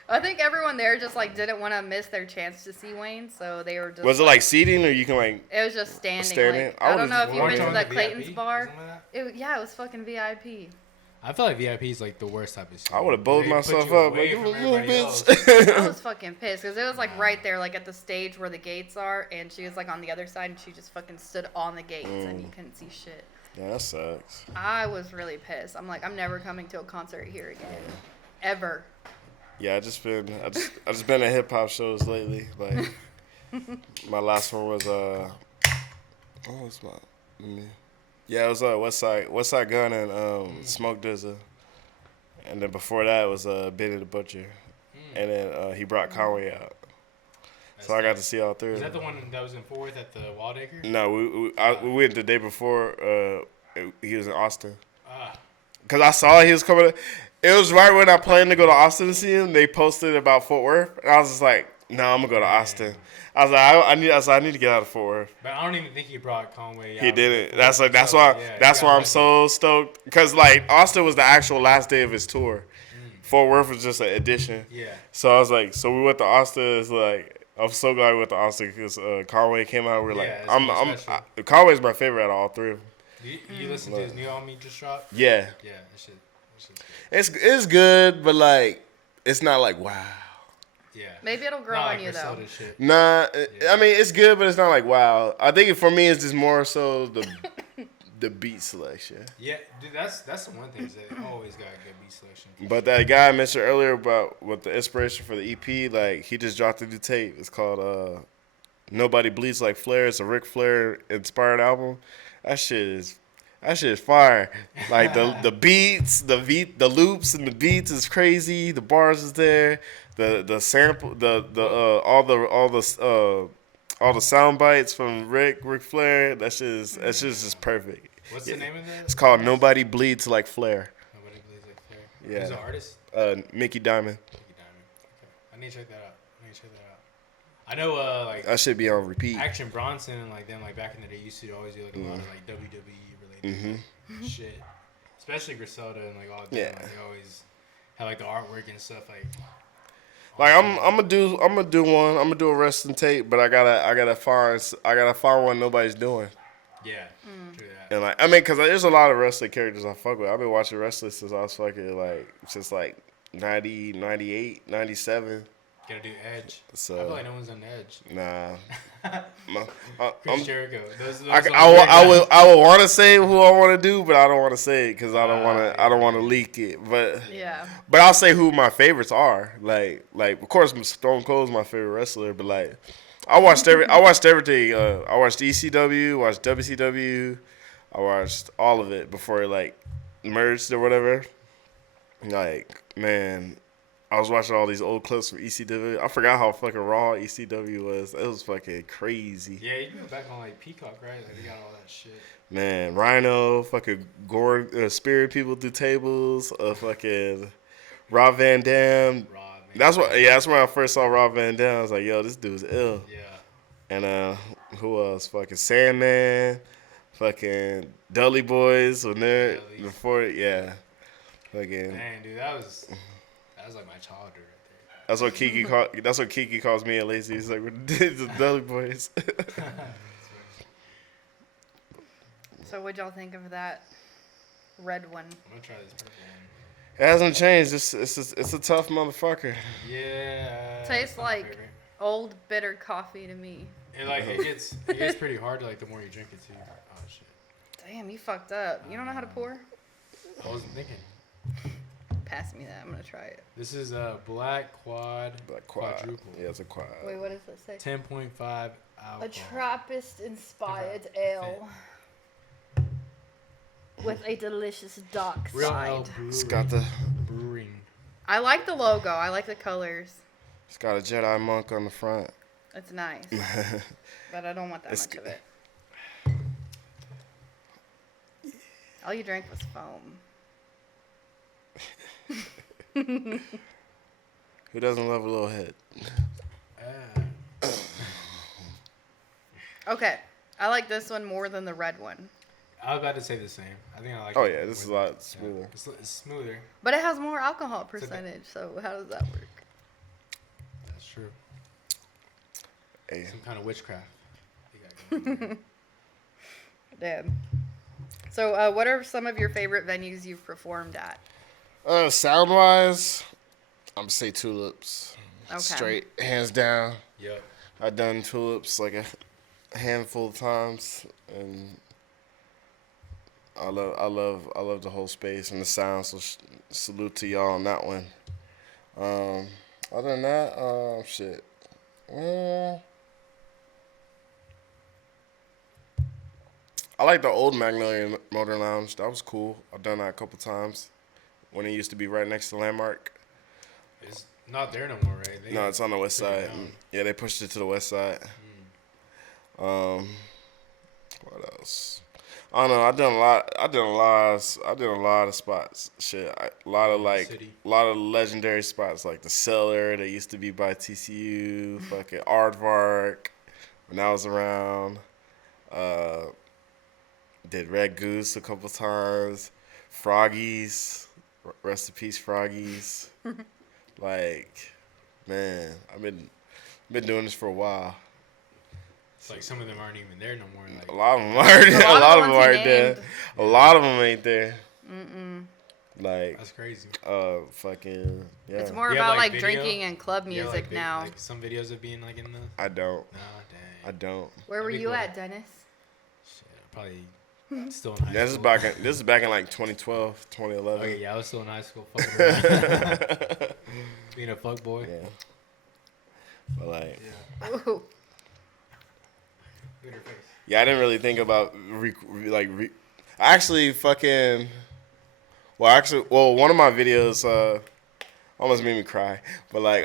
I think everyone there just like didn't want to miss their chance to see Wayne, so they were just. Was it like seating, or you can like? It was just standing. Like, I don't know if you've been to the Clayton's VIP? bar. It was fucking VIP. I feel like VIP is like the worst type of shit. I would have bowled myself up. Like, you little bitch. I was fucking pissed because it was like right there, like at the stage where the gates are, and she was like on the other side, and she just fucking stood on the gates, and you couldn't see shit. Yeah, that sucks. I was really pissed. I'm like, I'm never coming to a concert here again, ever. Yeah, I just been at hip hop shows lately. Like my last one was yeah, it was Westside Gun and Smoke DZA, and then before that was Benny the Butcher, and then he brought Conway out. So I got to see all three. Is that the one that was in Fort Worth at the Wildacre? No, we went the day before. He was in Austin. Cause I saw he was coming. It was right when I planned to go to Austin to see him. They posted about Fort Worth, and I was just like, "No, I'm gonna go to Austin." I was like, I need to get out of Fort Worth. But I don't even think he brought Conway out. He didn't. That's why I'm so stoked. Because like Austin was the actual last day of his tour. Fort Worth was just an addition. Yeah. So I was like, so we went to Austin. It's like I'm so glad we went to Austin because Conway came out. We're like, Conway's my favorite out of all three of them. You listen to his new album he just dropped? Yeah. Yeah, that shit. It's good, but like it's not like wow. Yeah. Maybe it'll grow on you though. Nah, I mean it's good, but it's not like wow. I think for me it's just more so the beat selection. Yeah, dude, that's the one thing is that they always got good beat selection. But that guy I mentioned earlier about with the inspiration for the EP, like he just dropped a new tape. It's called Nobody Bleeds Like Flair. It's a Ric Flair inspired album. That shit is fire. Like the beats, the loops and the beats is crazy. The bars is there. The sample, all the sound bites from Ric Flair. That shit is just perfect. What's the name of that? It's called Nobody Bleeds Like Flair. Nobody Bleeds Like Flair. Yeah. Who's the artist? Mickey Diamond. Mickey Diamond. Okay. I I need to check that out. I know, like That should be on repeat. Action Bronson and like them, like back in the day, used to always do like a lot of like WWE related shit, especially Griselda and like all of them. Yeah. Like, they always have like the artwork and stuff. Like I'm gonna do one. I'm gonna do a wrestling tape, but I gotta find one nobody's doing. yeah, true that. And like, I mean, cause there's a lot of wrestling characters I fuck with. I've been watching wrestling since I was fucking like, since like 90, 98, 97. Gotta do Edge. So I feel like no one's on Edge. nah. Chris Jericho. Those I would want to say who I want to do, but I don't want to say it because I don't want to leak it. But Yeah. but I'll say who my favorites are. Like of course Stone Cold's my favorite wrestler, but like I watched everything. I watched ECW, watched WCW, I watched all of it before it like merged or whatever. Like, man, I was watching all these old clips from ECW. I forgot how fucking raw ECW was. It was fucking crazy. Yeah, you can go back on like Peacock, right? Like they got all that shit. Man, Rhino, fucking gore, spirit people through tables, fucking Rob Van Dam. That's when I first saw Rob Van Dam. I was like, yo, this dude's ill. Yeah. And who else? Fucking Sandman, fucking Dudley Boys when they're before it, yeah. Fucking. Man, dude, that was like my childhood right there. That's what Kiki calls me at lazy. He's like, we're the Dudley Boys. So what'd y'all think of that red one? I'm gonna try this purple one. It hasn't changed. It's a tough motherfucker. Yeah. Tastes like old bitter coffee to me. It gets pretty hard like the more you drink it too. Oh shit. Damn, you fucked up. You don't know how to pour? I wasn't thinking. Pass me that. I'm gonna try it. This is a black quadruple. Yeah, it's a quad. Wait, what does that say? 10.5 alcohol. A Trappist-inspired ale with a delicious dark Real side. Ale Brewery. It's got the brewing. I like the logo. I like the colors. It's got a Jedi monk on the front. It's nice, but I don't want that much of it. All you drank was foam. Who doesn't love a little head? Okay, I like this one more than the red one. I was about to say the same. I think I like. Oh yeah, this is a lot smoother. Yeah. It's smoother. But it has more alcohol percentage, so how does that work? That's true. Hey. Some kind of witchcraft. You got going on there. Damn. So, what are some of your favorite venues you've performed at? Sound wise, I'm gonna say Tulips. Okay. Straight, hands down. Yep. I've done Tulips like a handful of times, and I love the whole space and the sound. So salute to y'all on that one. Other than that, shit. I like the old Magnolia Motor Lounge. That was cool. I've done that a couple times when it used to be right next to Landmark. It's not there no more, right? No, it's on the west side. Yeah, they pushed it to the west side. What else? I don't know. I did a lot of spots. Shit, a lot of legendary spots like the Cellar that used to be by TCU. Fucking Aardvark when I was around. Did Red Goose a couple times. Froggies, rest in peace, Froggies. Like, man, I've been doing this for a while. It's like some of them aren't even there no more. Like, a lot of them aren't. A lot of them aren't there. A lot of them ain't there. Like, that's crazy. Fucking yeah. It's more You about have, like, like video? drinking and club music now. Like some videos of being like in the. I don't. No, dang. I don't. Where were That'd be you cool. at, Dennis? Shit, probably still in high This is school. this is back in like 2012, 2011. Okay, yeah, I was still in high school. Fucking around. Being a fuck boy. Yeah. But like, Yeah. Ooh. Look at her face. yeah, I didn't really think about actually fucking. Well, one of my videos almost made me cry. But like,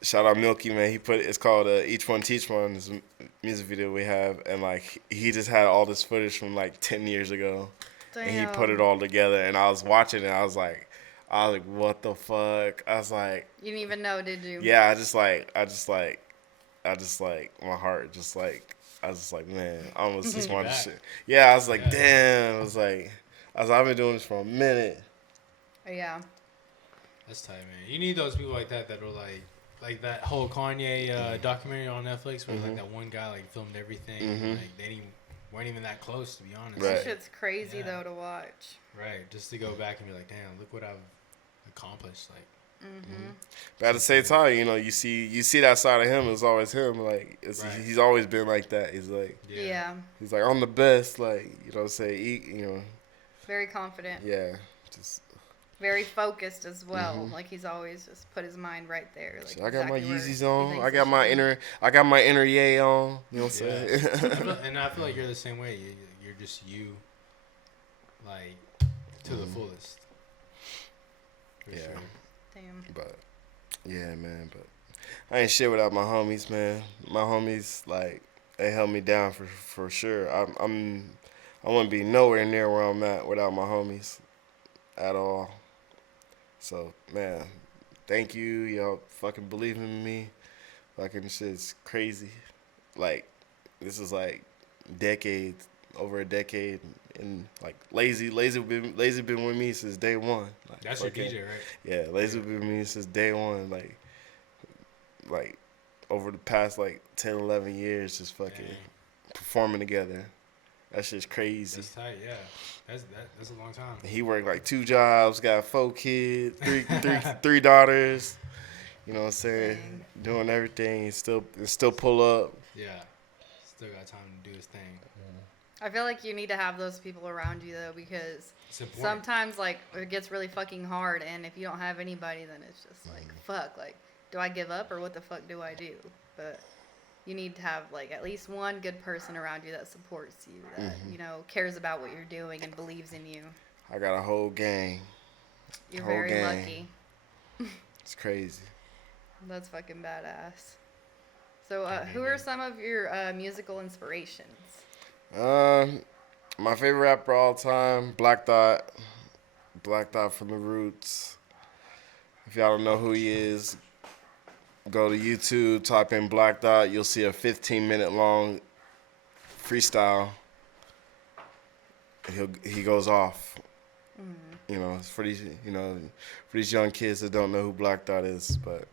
shout out Milky, man. It's called Each One Teach One. It's a music video we have, and like he just had all this footage from like 10 years ago, and he put it all together. And I was watching it, I was like, I was like, what the fuck? I was like, You didn't even know, did you? yeah, I just like, my heart just like, I was just like, man, I almost just wanted to Back. shit. Yeah, I was like, Yeah. damn. I've been doing this for a minute. Yeah. That's tight, man. You need those people like that that are like that whole Kanye documentary on Netflix where like that one guy like filmed everything. Like they weren't even that close, to be honest. Right. That shit's crazy Yeah. though to watch. Right. Just to go back and be like, damn, look what I've accomplished. Like, But at the same time, you know, you see that side of him. It's always him. Like Right. he's always been like that. He's like Yeah. he's like, I'm the best. Like, you know, Very confident. yeah, just. Very focused as well. Like he's always just put his mind right there. Like So I got my exactly where Yeezys he on. thinks I he got my should be. inner yay on. You know what I'm Yeah. saying? And I feel like you're the same way. You're just you, like, to the fullest. For Yeah. sure. Damn. But yeah, man. But I ain't shit without my homies, man. My homies, like, they held me down for sure. I wouldn't be nowhere near where I'm at without my homies at all. So, man, thank you. Y'all fucking believing in me. Fucking shit's crazy. Like, this is like over a decade. And like Lazy been with me since day one. Like, That's your fucking- DJ, right? Yeah, Lazy been with me since day one. Like over the past like 10, 11 years, just fucking Dang. performing together. That shit's crazy. That's tight, yeah. That's a long time. He worked like 2 jobs, got 4 kids, three daughters. You know what I'm saying? Dang. Doing everything, and still pull up. Yeah. Still got time to do his thing. I feel like you need to have those people around you though, because It's important. sometimes like it gets really fucking hard, and if you don't have anybody, then it's just like fuck. Like, do I give up or what the fuck do I do? But you need to have like at least one good person around you that supports you, that you know cares about what you're doing and believes in you. I got a whole gang. You're Whole very gang. lucky. It's crazy. That's fucking badass. So, who are some of your musical inspirations? My favorite rapper all time, Black Thought from the Roots. If y'all don't know who he is, go to YouTube, type in Black Thought. You'll see a 15-minute long freestyle. He goes off. You know, it's for these young kids that don't know who Black Thought is, but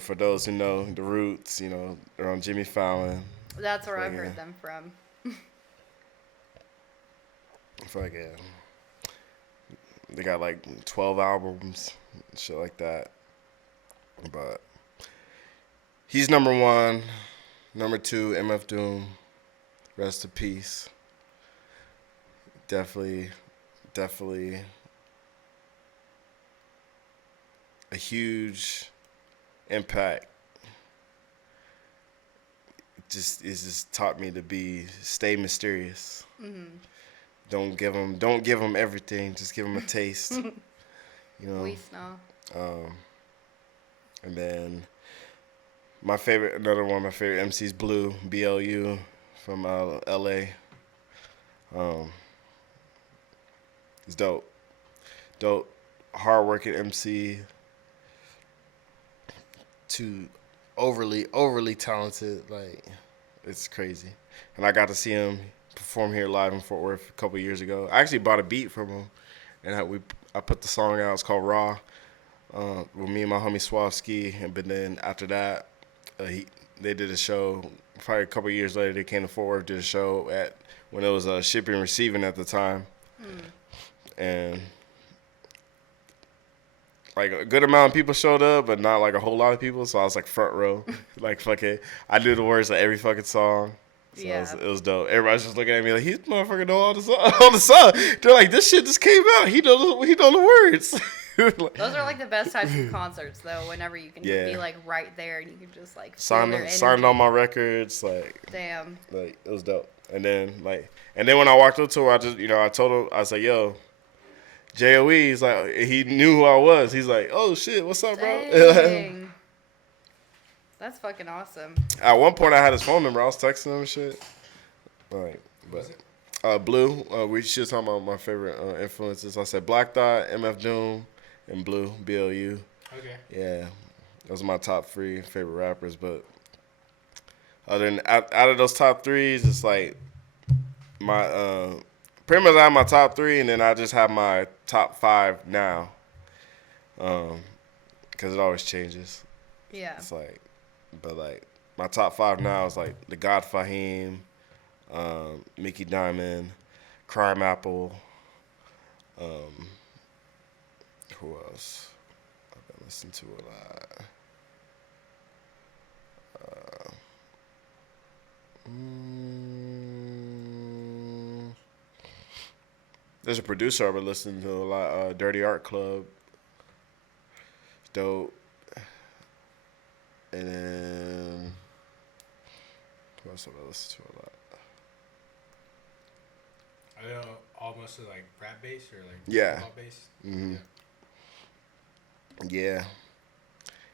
for those who know the Roots, you know, they're on Jimmy Fallon. That's where I've Yeah. heard them from. Fucking, they got like 12 albums, shit like that. But he's number 1. Number 2, MF Doom. Rest in peace. Definitely a huge impact. It's just taught me to stay mysterious. Don't give them everything. Just give them a taste. You know. We know. And then another one of my favorite MCs, Blue, BLU from LA. He's dope. Hardworking MC. Too overly talented. Like, it's crazy. And I got to see him perform here live in Fort Worth a couple years ago. I actually bought a beat from him, and I put the song out. It's called Raw. With me and my homie Swavski, but then after that, they did a show. Probably a couple years later, they came to Fort Worth, did a show when it was shipping and receiving at the time, and like a good amount of people showed up, but not like a whole lot of people. So I was like front row, like fucking. I knew the words of every fucking song. So Yeah. it was dope. Everybody's just looking at me like, he's motherfucking know all the song. They're like, this shit just came out. He know the words. Those are like the best types of concerts, though. Whenever you can just be like right there and you can just like feel their signed energy. all my records, like Damn. it was dope. And then when I walked up to him, I told him, I was like, yo, JOE. He's like, he knew who I was. He's like, oh shit, what's up, bro? Dang. That's fucking awesome. At one point, I had his phone number. I was texting him and shit. Like, but Blue. We should talk about my favorite influences. I said Black Thought, MF Doom, and Blue, BLU. Okay. Yeah, those are my top 3 favorite rappers. But other than out of those top 3s, it's like my pretty much I have my top 3, and then I just have my top 5 now. Because it always changes. Yeah. It's like, but like my top 5 now is like The God Fahim, Mickey Diamond, Crime Apple. Who else? I've been listening to a lot. There's a producer I've been listening to a lot. Dirty Art Club. It's dope. And then who else have I listened to a lot? Are they all mostly like rap based or like Yeah. hip hop based? Mm-hmm. Yeah.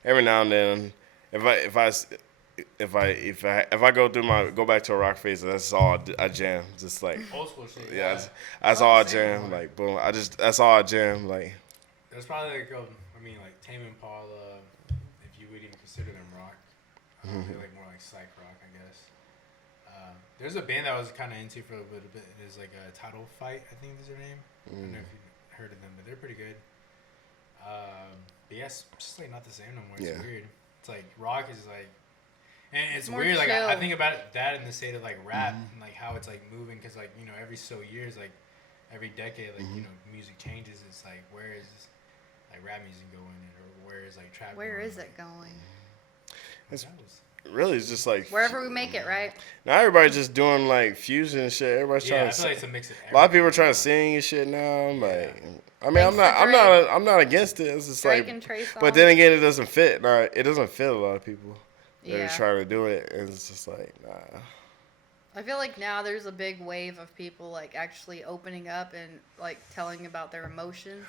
Every now and then, if I go back to a rock phase, that's all I jam. Just like Old school shit. yeah, that's all I jam. Like boom, that's all I jam. Like That's probably like like Tame Impala, if you would even consider them rock. They're like more like psych rock, I guess. There's a band that I was kind of into for a little bit. It is like a Title Fight, I think is their name. I don't know if you've heard of them, but they're pretty good. But yes, just like not the same no more. It's Yeah. weird. It's like rock is like, and it's More weird. Like chill. I think about that in the state of like rap and like how it's like moving because like every so years like every decade like music changes. It's like where is like rap music going or where is like trap? Where going? is it going? It's Who knows? really, it's just like Wherever we make it, right? now everybody's just doing like fusion and shit. Everybody's Yeah, I trying feel to. like it's a mix of A lot of people are everything. trying to sing and shit now. I'm like, I mean, Thanks to Drake. I'm not against it. It's just Drake like, and Trey but songs. then again, it doesn't fit. Nah, it doesn't fit a lot of people. They're Yeah. just trying to do it, and it's just like, nah. I feel like now there's a big wave of people like actually opening up and like telling about their emotions.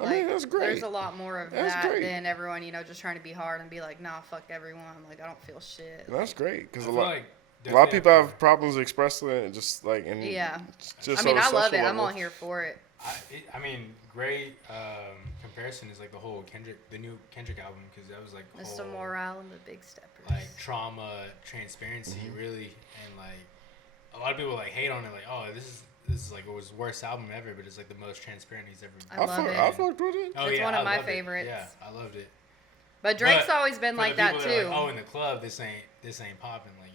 I mean, that's great. There's a lot more of That's that great. than everyone, just trying to be hard and be like, nah, fuck everyone. Like, I don't feel shit. That's great because I a feel lot, like a lot of people definitely have problems expressing it, just like in Yeah. Just I mean, on a I love social it. I'm level. all here for it. I mean, great comparison is like the whole the new Kendrick album because that was like Mr. whole, Morale and the Big Steppers. like trauma, transparency, really, and like a lot of people like hate on it, like this is like it was worst album ever, but it's like the most transparent he's ever. I love it. I fucked with it. Oh, It's yeah, one of I my loved it. favorites. Yeah, I loved it. But Drake's But always been for like the that people too. are like, in the club, this ain't popping, like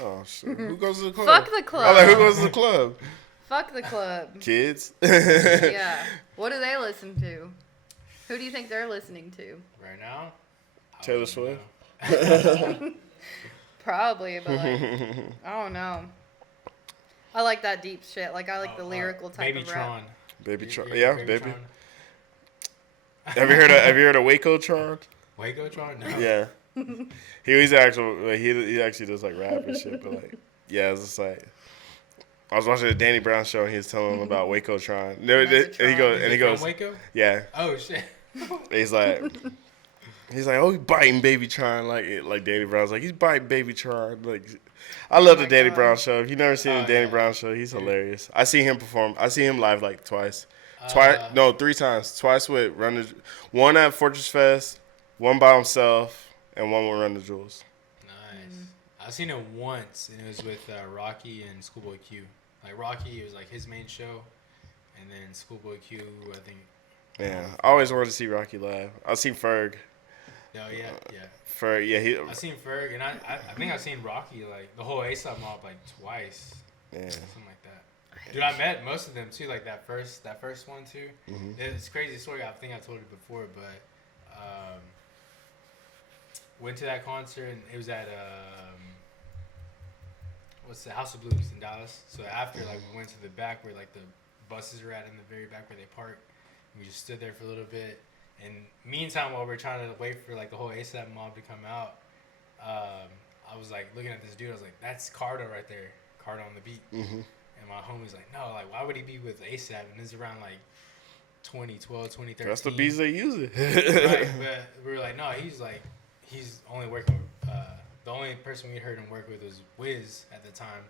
Oh shit! Who goes to the club? Fuck the I'm club. like, who goes to the club? Fuck the club. Kids. Yeah. What do they listen to? Who do you think they're listening to? right now. I Taylor don't even Swift? know. Probably, but like, I don't know. I like that deep shit. Like, I like the lyrical type Baby of rap. Tron. Baby You Tron. hear Yeah, Baby baby. Tron? Have you heard of Waco Tron? Waco Tron? No. Yeah. He's actual. He actually does like rap and shit, but like, yeah, it's just like. I was watching the Danny Brown show and he was telling him about Waco Tron. And Megatron. he goes, From Waco? yeah. Oh shit. He's like, oh, he's biting Baby Tron like Danny Brown's like he's biting Baby Tron. Like, I love the my Danny God. Brown show. If you've never seen the Oh, Danny yeah. Brown show, he's Dude. hilarious. I see him perform. I see him live like twice. Uh, 3 times. Twice with one at Fortress Fest, one by himself, and one with Run the Jewels. Nice. I've seen it once, and it was with Rocky and Schoolboy Q. Like Rocky, it was like his main show, and then Schoolboy Q, I think. Yeah, I always wanted to see Rocky live. I've seen Ferg. Oh yeah, yeah. Ferg, yeah, I've seen Ferg, and I think I've seen Rocky like the whole ASAP mob like twice, yeah. something like that. Dude, I met most of them too, like that first one too. Mhm. It's a crazy story. I think I told it before, but went to that concert and it was at what's the House of Blues in Dallas. So after like we went to the back where like the buses are at in the very back where they park. We just stood there for a little bit. And meantime, while we are trying to wait for like the whole ASAP mob to come out, I was like looking at this dude. I was like, "That's Cardo right there, Cardo on the beat." Mm-hmm. And my homie's like, "No, like why would he be with ASAP?" And this is around like 2012, 2013. That's the beats they use it. Right, but we were like, no, he's only working with, the only person we heard him work with was Wiz at the time.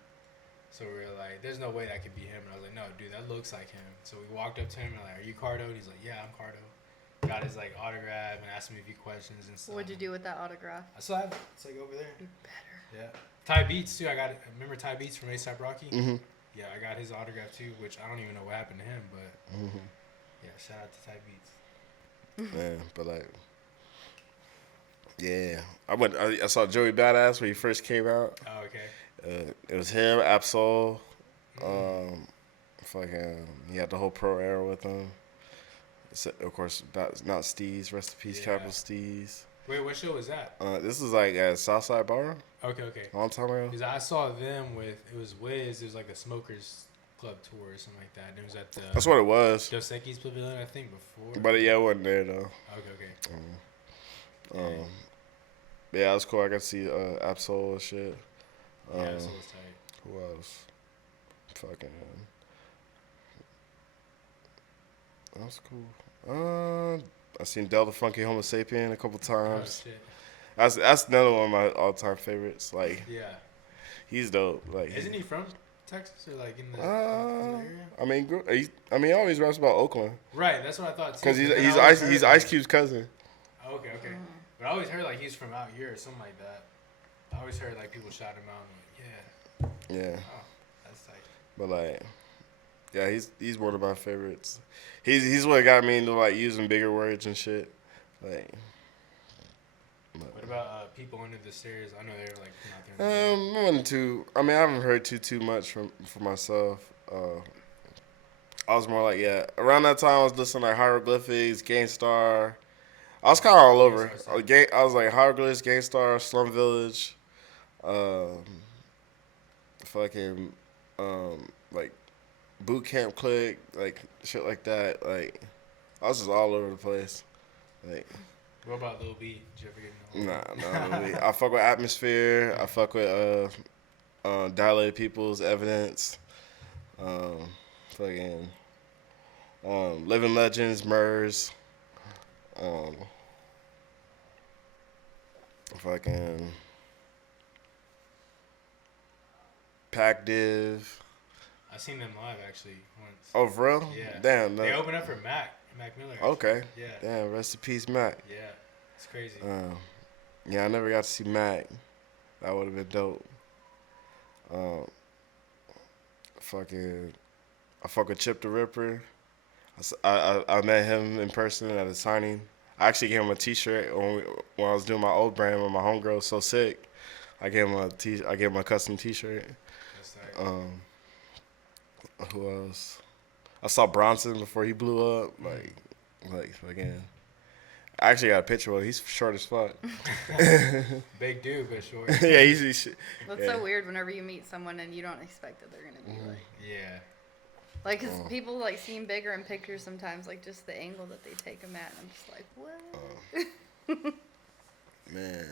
So we were like, there's no way that could be him. And I was like, no, dude, that looks like him. So we walked up to him and like, are you Cardo? And he's like, yeah, I'm Cardo. Got his like autograph and asked him a few questions and stuff. What'd you do with that autograph? I still have it. It's like over there. You better. Yeah. Ty Beats too. I got it. Remember Ty Beats from A$AP Rocky? Mm-hmm. Yeah, I got his autograph too, which I don't even know what happened to him, but yeah, shout out to Ty Beats. Man, but like, yeah, I saw Joey Badass when he first came out. Oh, okay. It was him, Absol. He had the whole pro era with him. Of course, not Steez. Rest in peace, Yeah. Capital Steez. Wait, what show was that? This was like at Southside Bar Okay. a long time ago. Because I saw them with, it was Wiz, it was like a smokers club tour or something like that. And it was at the That's what it was. Dos Equis Pavilion, I think, before. But yeah, it wasn't there though. Okay. Yeah, it was cool. I got to see Absol and shit. Yeah, so it was tight. Who else? Fucking. That was cool. I seen Delta Funky Homo Sapien a couple Oh, times. shit. That's another one of my all time favorites. Like Yeah. he's dope. Like Isn't he from Texas or like in the area? he always raps about Oakland Right, that's what I thought too. because but then I always he's heard, Ice like- Cube's cousin. Oh, okay. But I always heard like he's from out here or something like that. I always heard like people shout him out. I'm like, yeah, Yeah, oh, that's tight. but like, yeah, he's one of my favorites. He's what got me into like using bigger words and shit. Like, What about People Under the Stairs? I know they're like not there. I wasn't too. I mean, I haven't heard too much for myself. I was more like, yeah. Around that time, I was listening to like Hieroglyphics, Gangstar. I was kind of all over. I was like Hieroglyphics, Gangstar, Slum Village, fucking, like Boot Camp Click, like shit like that. Like, I was just all over the place. Like, What about Lil B? Did you ever get into Lil nah, really. I fuck with Atmosphere. I fuck with Dilated People's Evidence. Fucking Living Legends, Murs. Fucking Pac Div. I seen them live actually once. Oh, for real? Yeah. Damn. They No. opened up for Mac Miller. Actually. Okay. Yeah. Damn. Rest in peace, Mac. Yeah. It's crazy. Yeah, I never got to see Mac. That would have been dope. I fuck with Chip the Ripper. I met him in person at a signing. I actually gave him a T-shirt when I was doing my old brand when my homegirl was so sick. I gave him a custom T-shirt. That's tight. Who else? I saw Bronson before he blew up. Like again. I actually got a picture of him. He's short as fuck. Big dude, but short. Yeah, he's That's yeah. so weird whenever you meet someone and you don't expect that they're gonna be Yeah. like, cause people like seem bigger in pictures sometimes, like just the angle that they take them at, and I'm just like, what? Man.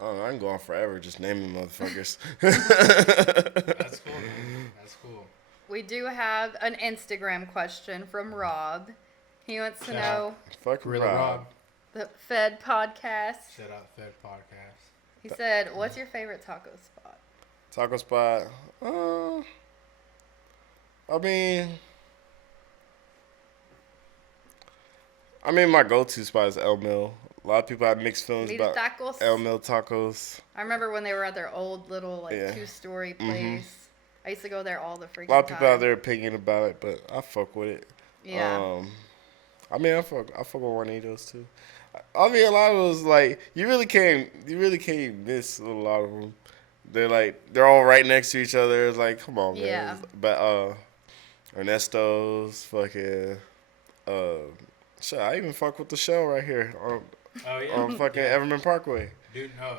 I don't know, I can go on forever just naming motherfuckers. That's cool, man. That's cool. We do have an Instagram question from Rob. He wants to Shout know Fuck Really, Rob. Rob. the Fed podcast. Shout out Fed Podcast. He said, "What's your favorite taco spot?" Taco spot. I mean, my go-to spot is El Mill. A lot of people have mixed feelings Mis about tacos. El Mill tacos. I remember when they were at their old little like Yeah. 2-story place. I used to go there all the freaking A lot of people time. out there opinion about it, but I fuck with it. Yeah. I mean, I fuck with Juanitos too. I mean, a lot of those like you really can't miss a lot of them. They're all right next to each other. It's like, come on, man. Yeah. But Ernesto's, fucking shit. I even fuck with the Shell right here Oh yeah. on fucking Everman Parkway. Dude, no.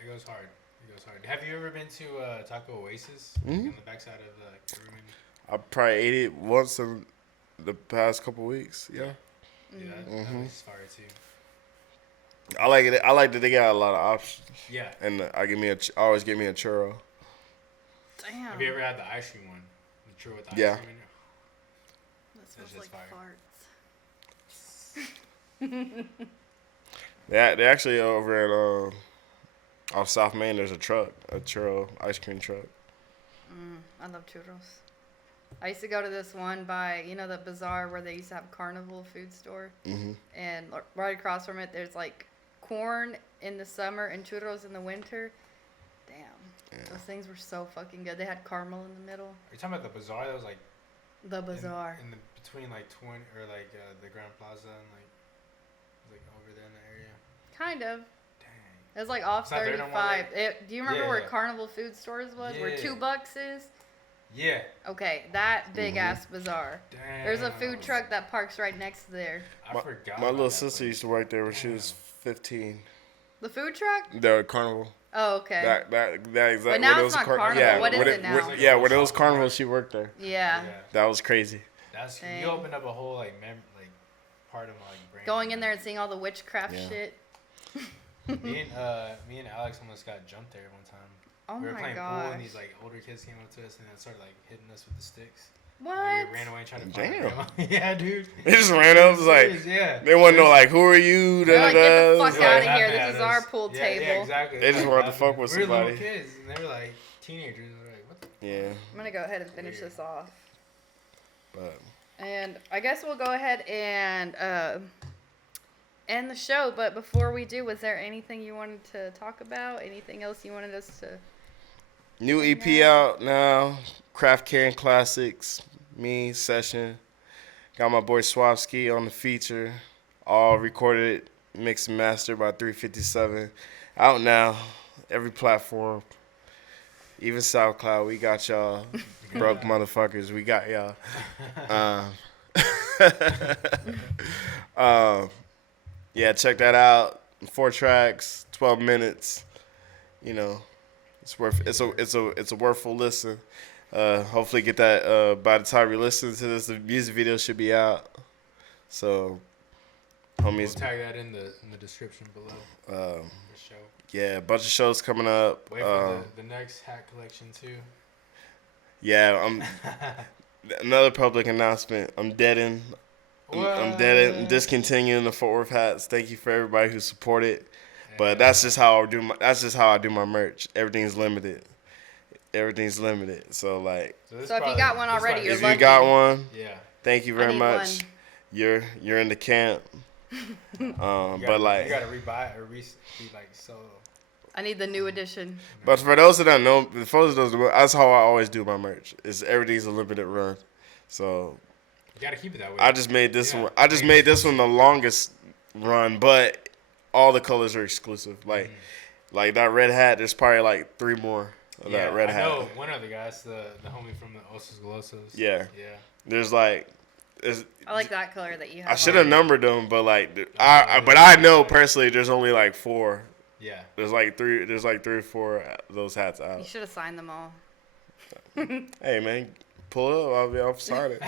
It goes hard. It goes hard. Have you ever been to Taco Oasis Mm-hmm. on the backside of the Rumen? I probably ate it once in the past couple weeks. Yeah. Yeah, that place is fire too. I like it. I like that they got a lot of options, Yeah. and I always get me a churro. Damn. Have you ever had the ice cream one? The churro with the Yeah. ice cream in it? That smells That's like just fire. farts. They actually over Off South Main, there's a churro ice cream truck. I love churros. I used to go to this one by, the bazaar where they used to have carnival food store. Mm-hmm. And right across from it, there's like corn in the summer and churros in the winter. Damn. Yeah. Those things were so fucking good. They had caramel in the middle. Are you talking about the bazaar that was like... The bazaar. In the, between like 20, or like the Grand Plaza and like over there in the area? Kind of. Dang. It was like off 35. Do you remember where Carnival Food Stores was? Yeah. Where $2 is? Yeah. Okay, that big ass bazaar. Damn. There's a food truck that parks right next to there. I forgot. My little sister used to work there when she was 15. The food truck? The Carnival. Oh, okay. That exactly. But now it's not Carnival. Yeah, what is it now? When it was Carnival, she worked there. Yeah. That was crazy. That's you opened up a whole like part of my brain. Going in there and seeing all the witchcraft shit. me and Alex almost got jumped there one time. Oh we were my playing gosh. pool and these like older kids came up to us and then started like hitting us with the sticks. What? And we ran away and tried to find grandma. Yeah, dude. They just ran up. It was like, they want to know like, who are you? They're like, get the fuck like, out of here. This is our pool table. Yeah, exactly. They just wanted to fuck with somebody. We were somebody. little kids and they were like teenagers. And we were like, what the Yeah. I'm gonna go ahead and finish this off. But. And I guess we'll go ahead and end the show. But before we do, was there anything you wanted to talk about? Anything else you wanted us to? New EP out now. Craft Can Classics. Me, Session. Got my boy Swapski on the feature. All recorded, mixed and mastered by 357. Out now. Every platform. Even SoundCloud. We got y'all. Broke motherfuckers. We got y'all. Yeah, check that out. 4 tracks, 12 minutes. You know, it's a worthful listen. Hopefully get that by the time you listen to this, the music video should be out. So, homies, we'll tag that in the description below. The show. Yeah, a bunch of shows coming up. Wait for the next hat collection too. Yeah, another public announcement. I'm deading. I'm discontinuing the Fort Worth hats. Thank you for everybody who supported. But that's just how I do my merch. Everything's limited. So like. So if you got one already, you're lucky. If you got one, thank you very much. One. You're in the camp. But like. You gotta rebuy or be like so. I need the new edition. But for those that don't know, that's how I always do my merch. Is everything's a limited run. So. You gotta keep it that way. I just made this one. I just made this one the longest run, but all the colors are exclusive. Like that red hat. There's probably like 3 more of that red hat. I know one of the guys, the homie from the Osos Golosos. Yeah. There's I like that color that you have. I should have numbered them, but like I know personally there's only like 4. Yeah. There's like 3 or 4 of those hats out. You should have signed them all. Hey man. Pull up, I'll sign it.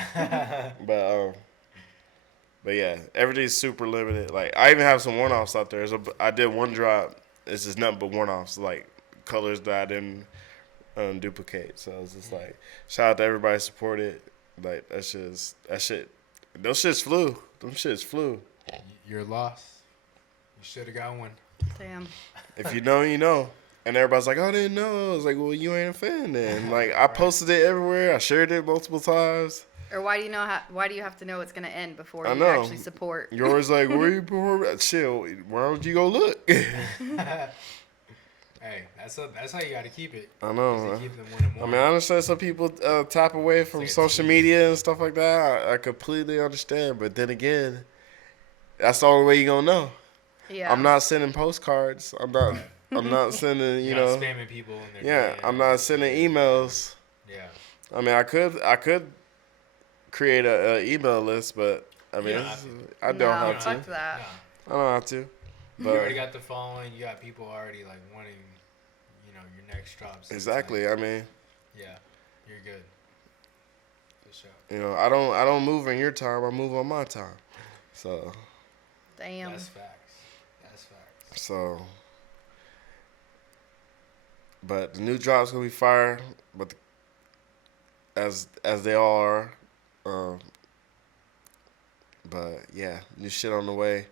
But yeah, everything's super limited. Like I even have some one-offs out there. I did one drop. It's just nothing but one-offs, like colors that I didn't duplicate. So it's just like shout out to everybody who supported. Like that shit. Those shits flew. Them shits flew. You're lost. You should have got one. Damn. If you know, you know. And everybody's like, oh, I didn't know. I was like, well, you ain't a fan then. Like, I posted it everywhere. I shared it multiple times. Or why do you have to know it's going to end before you actually support? You're always like, where you perform? Chill. Why don't you go look? Hey, that's how you got to keep it. I know. Keep them one and one. I mean, I understand some people tap away from social media and stuff like that. I completely understand. But then again, that's the only way you're going to know. Yeah. I'm not sending postcards. I'm not sending, you know. Spamming people in their I'm not sending emails. Yeah. I mean, I could create a email list, but I mean, I don't have to. Fuck that. I don't have to. But you already got the following. You got people already like wanting, your next drops. Exactly. Like, I mean. Yeah, you're good. For sure. You know, I don't move in your time. I move on my time. So. Damn. That's facts. So. But the new drop's gonna be fire, but as they all are. But yeah, new shit on the way.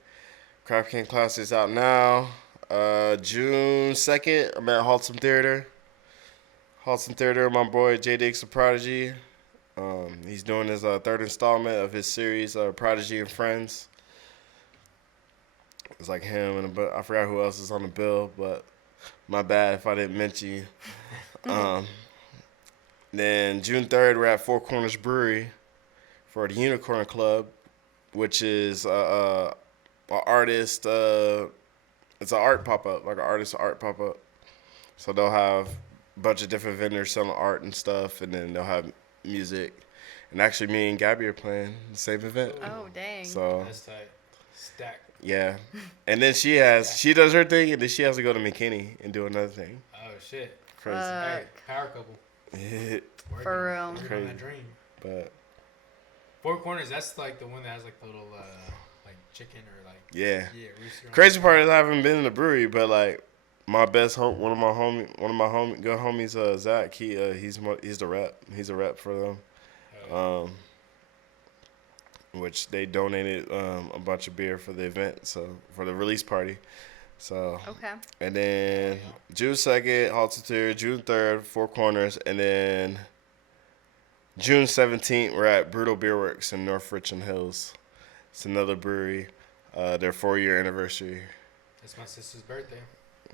Craft Can Classics out now. June 2nd, I'm at Halston Theater. Halston Theater, my boy J Diggs the Prodigy. He's doing his third installment of his series, Prodigy and Friends. It's like him and I forgot who else is on the bill, but my bad if I didn't mention you. Then June 3rd, we're at Four Corners Brewery for the Unicorn Club, which is an artist. It's an art pop-up, like an artist art pop-up. So they'll have a bunch of different vendors selling art and stuff, and then they'll have music. And actually, me and Gabby are playing the same event. Oh, dang. So That's tight. Stack. yeah, and then she does her thing, and then she has to go to McKinney and do another thing. Oh shit. Crazy. Hey, power couple. For real. Working on Crazy. that dream. But Four Corners. That's like the one that has like the little like chicken or like yeah, rooster. crazy part is I haven't been in the brewery, but like my one of my good homies, Zach. He's the rep. He's a rep for them. Which they donated a bunch of beer for the event, so for the release party. So Okay. and then June 2nd, Halston Theater, June 3rd, Four Corners, and then June 17th, we're at Brutal Beer Works in North Richland Hills. It's another brewery. Their 4-year anniversary. That's my sister's birthday.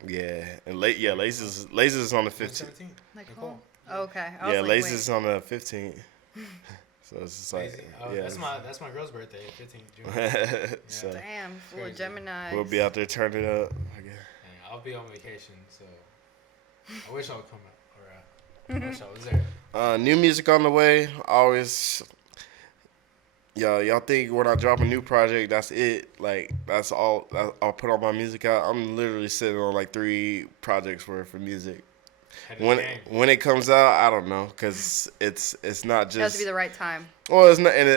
Yeah, and Laces is on the 15th. 17th. Nicole. Okay. I was Yeah, like, Laces wait. is on the 15th. So it's just like, Lazy. Oh, yeah. that's my girl's birthday, 15th June. So Damn, full of Crazy. Gemini. we'll be out there turning it up. I guess. And I'll be on vacation, so I wish I would come out. Or I wish I was there. New music on the way. Always, y'all think when I drop a new project, that's it. Like that's all. I'll put all my music out. I'm literally sitting on like 3 projects worth of music. Head of the game. When it comes out, I don't know, cause it's not just. It has to be the right time. Well, it's not, and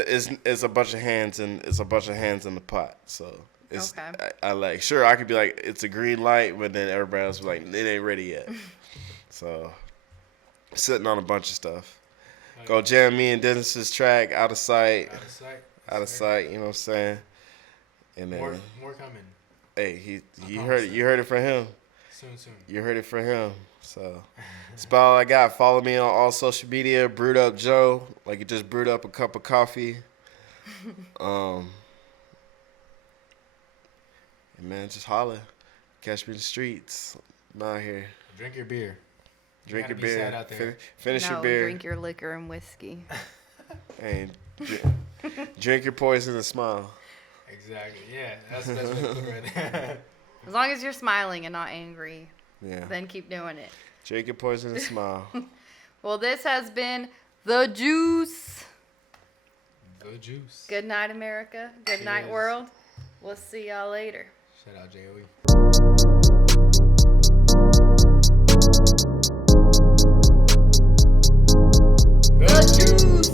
it's a bunch of hands in the pot. So it's Okay. I like sure I could be like it's a green light, but then everybody else was like it ain't ready yet. So sitting on a bunch of stuff. Oh, Go yeah. jam me and Dennis's track Out of Sight. Out of sight. Out of sight. You know what I'm saying? And then More coming. hey, you promise heard it from him. Soon. You heard it from him. So that's about all I got. Follow me on all social media. Brewed Up Joe. Like you just brewed up a cup of coffee. And man, just holla. Catch me in the streets. I'm out here. Drink your beer. Drink gotta your be sad beer. out there. Finish no, your beer. drink your liquor and whiskey. And drink your poison and smile. Exactly. Yeah, that's the best way to put it right there. As long as you're smiling and not angry, Yeah. then keep doing it. Drink your poison and smile. Well, this has been The Juice. The juice. Good night, America. Good night, Cheers. world. We'll see y'all later. Shout out JOE. The Juice.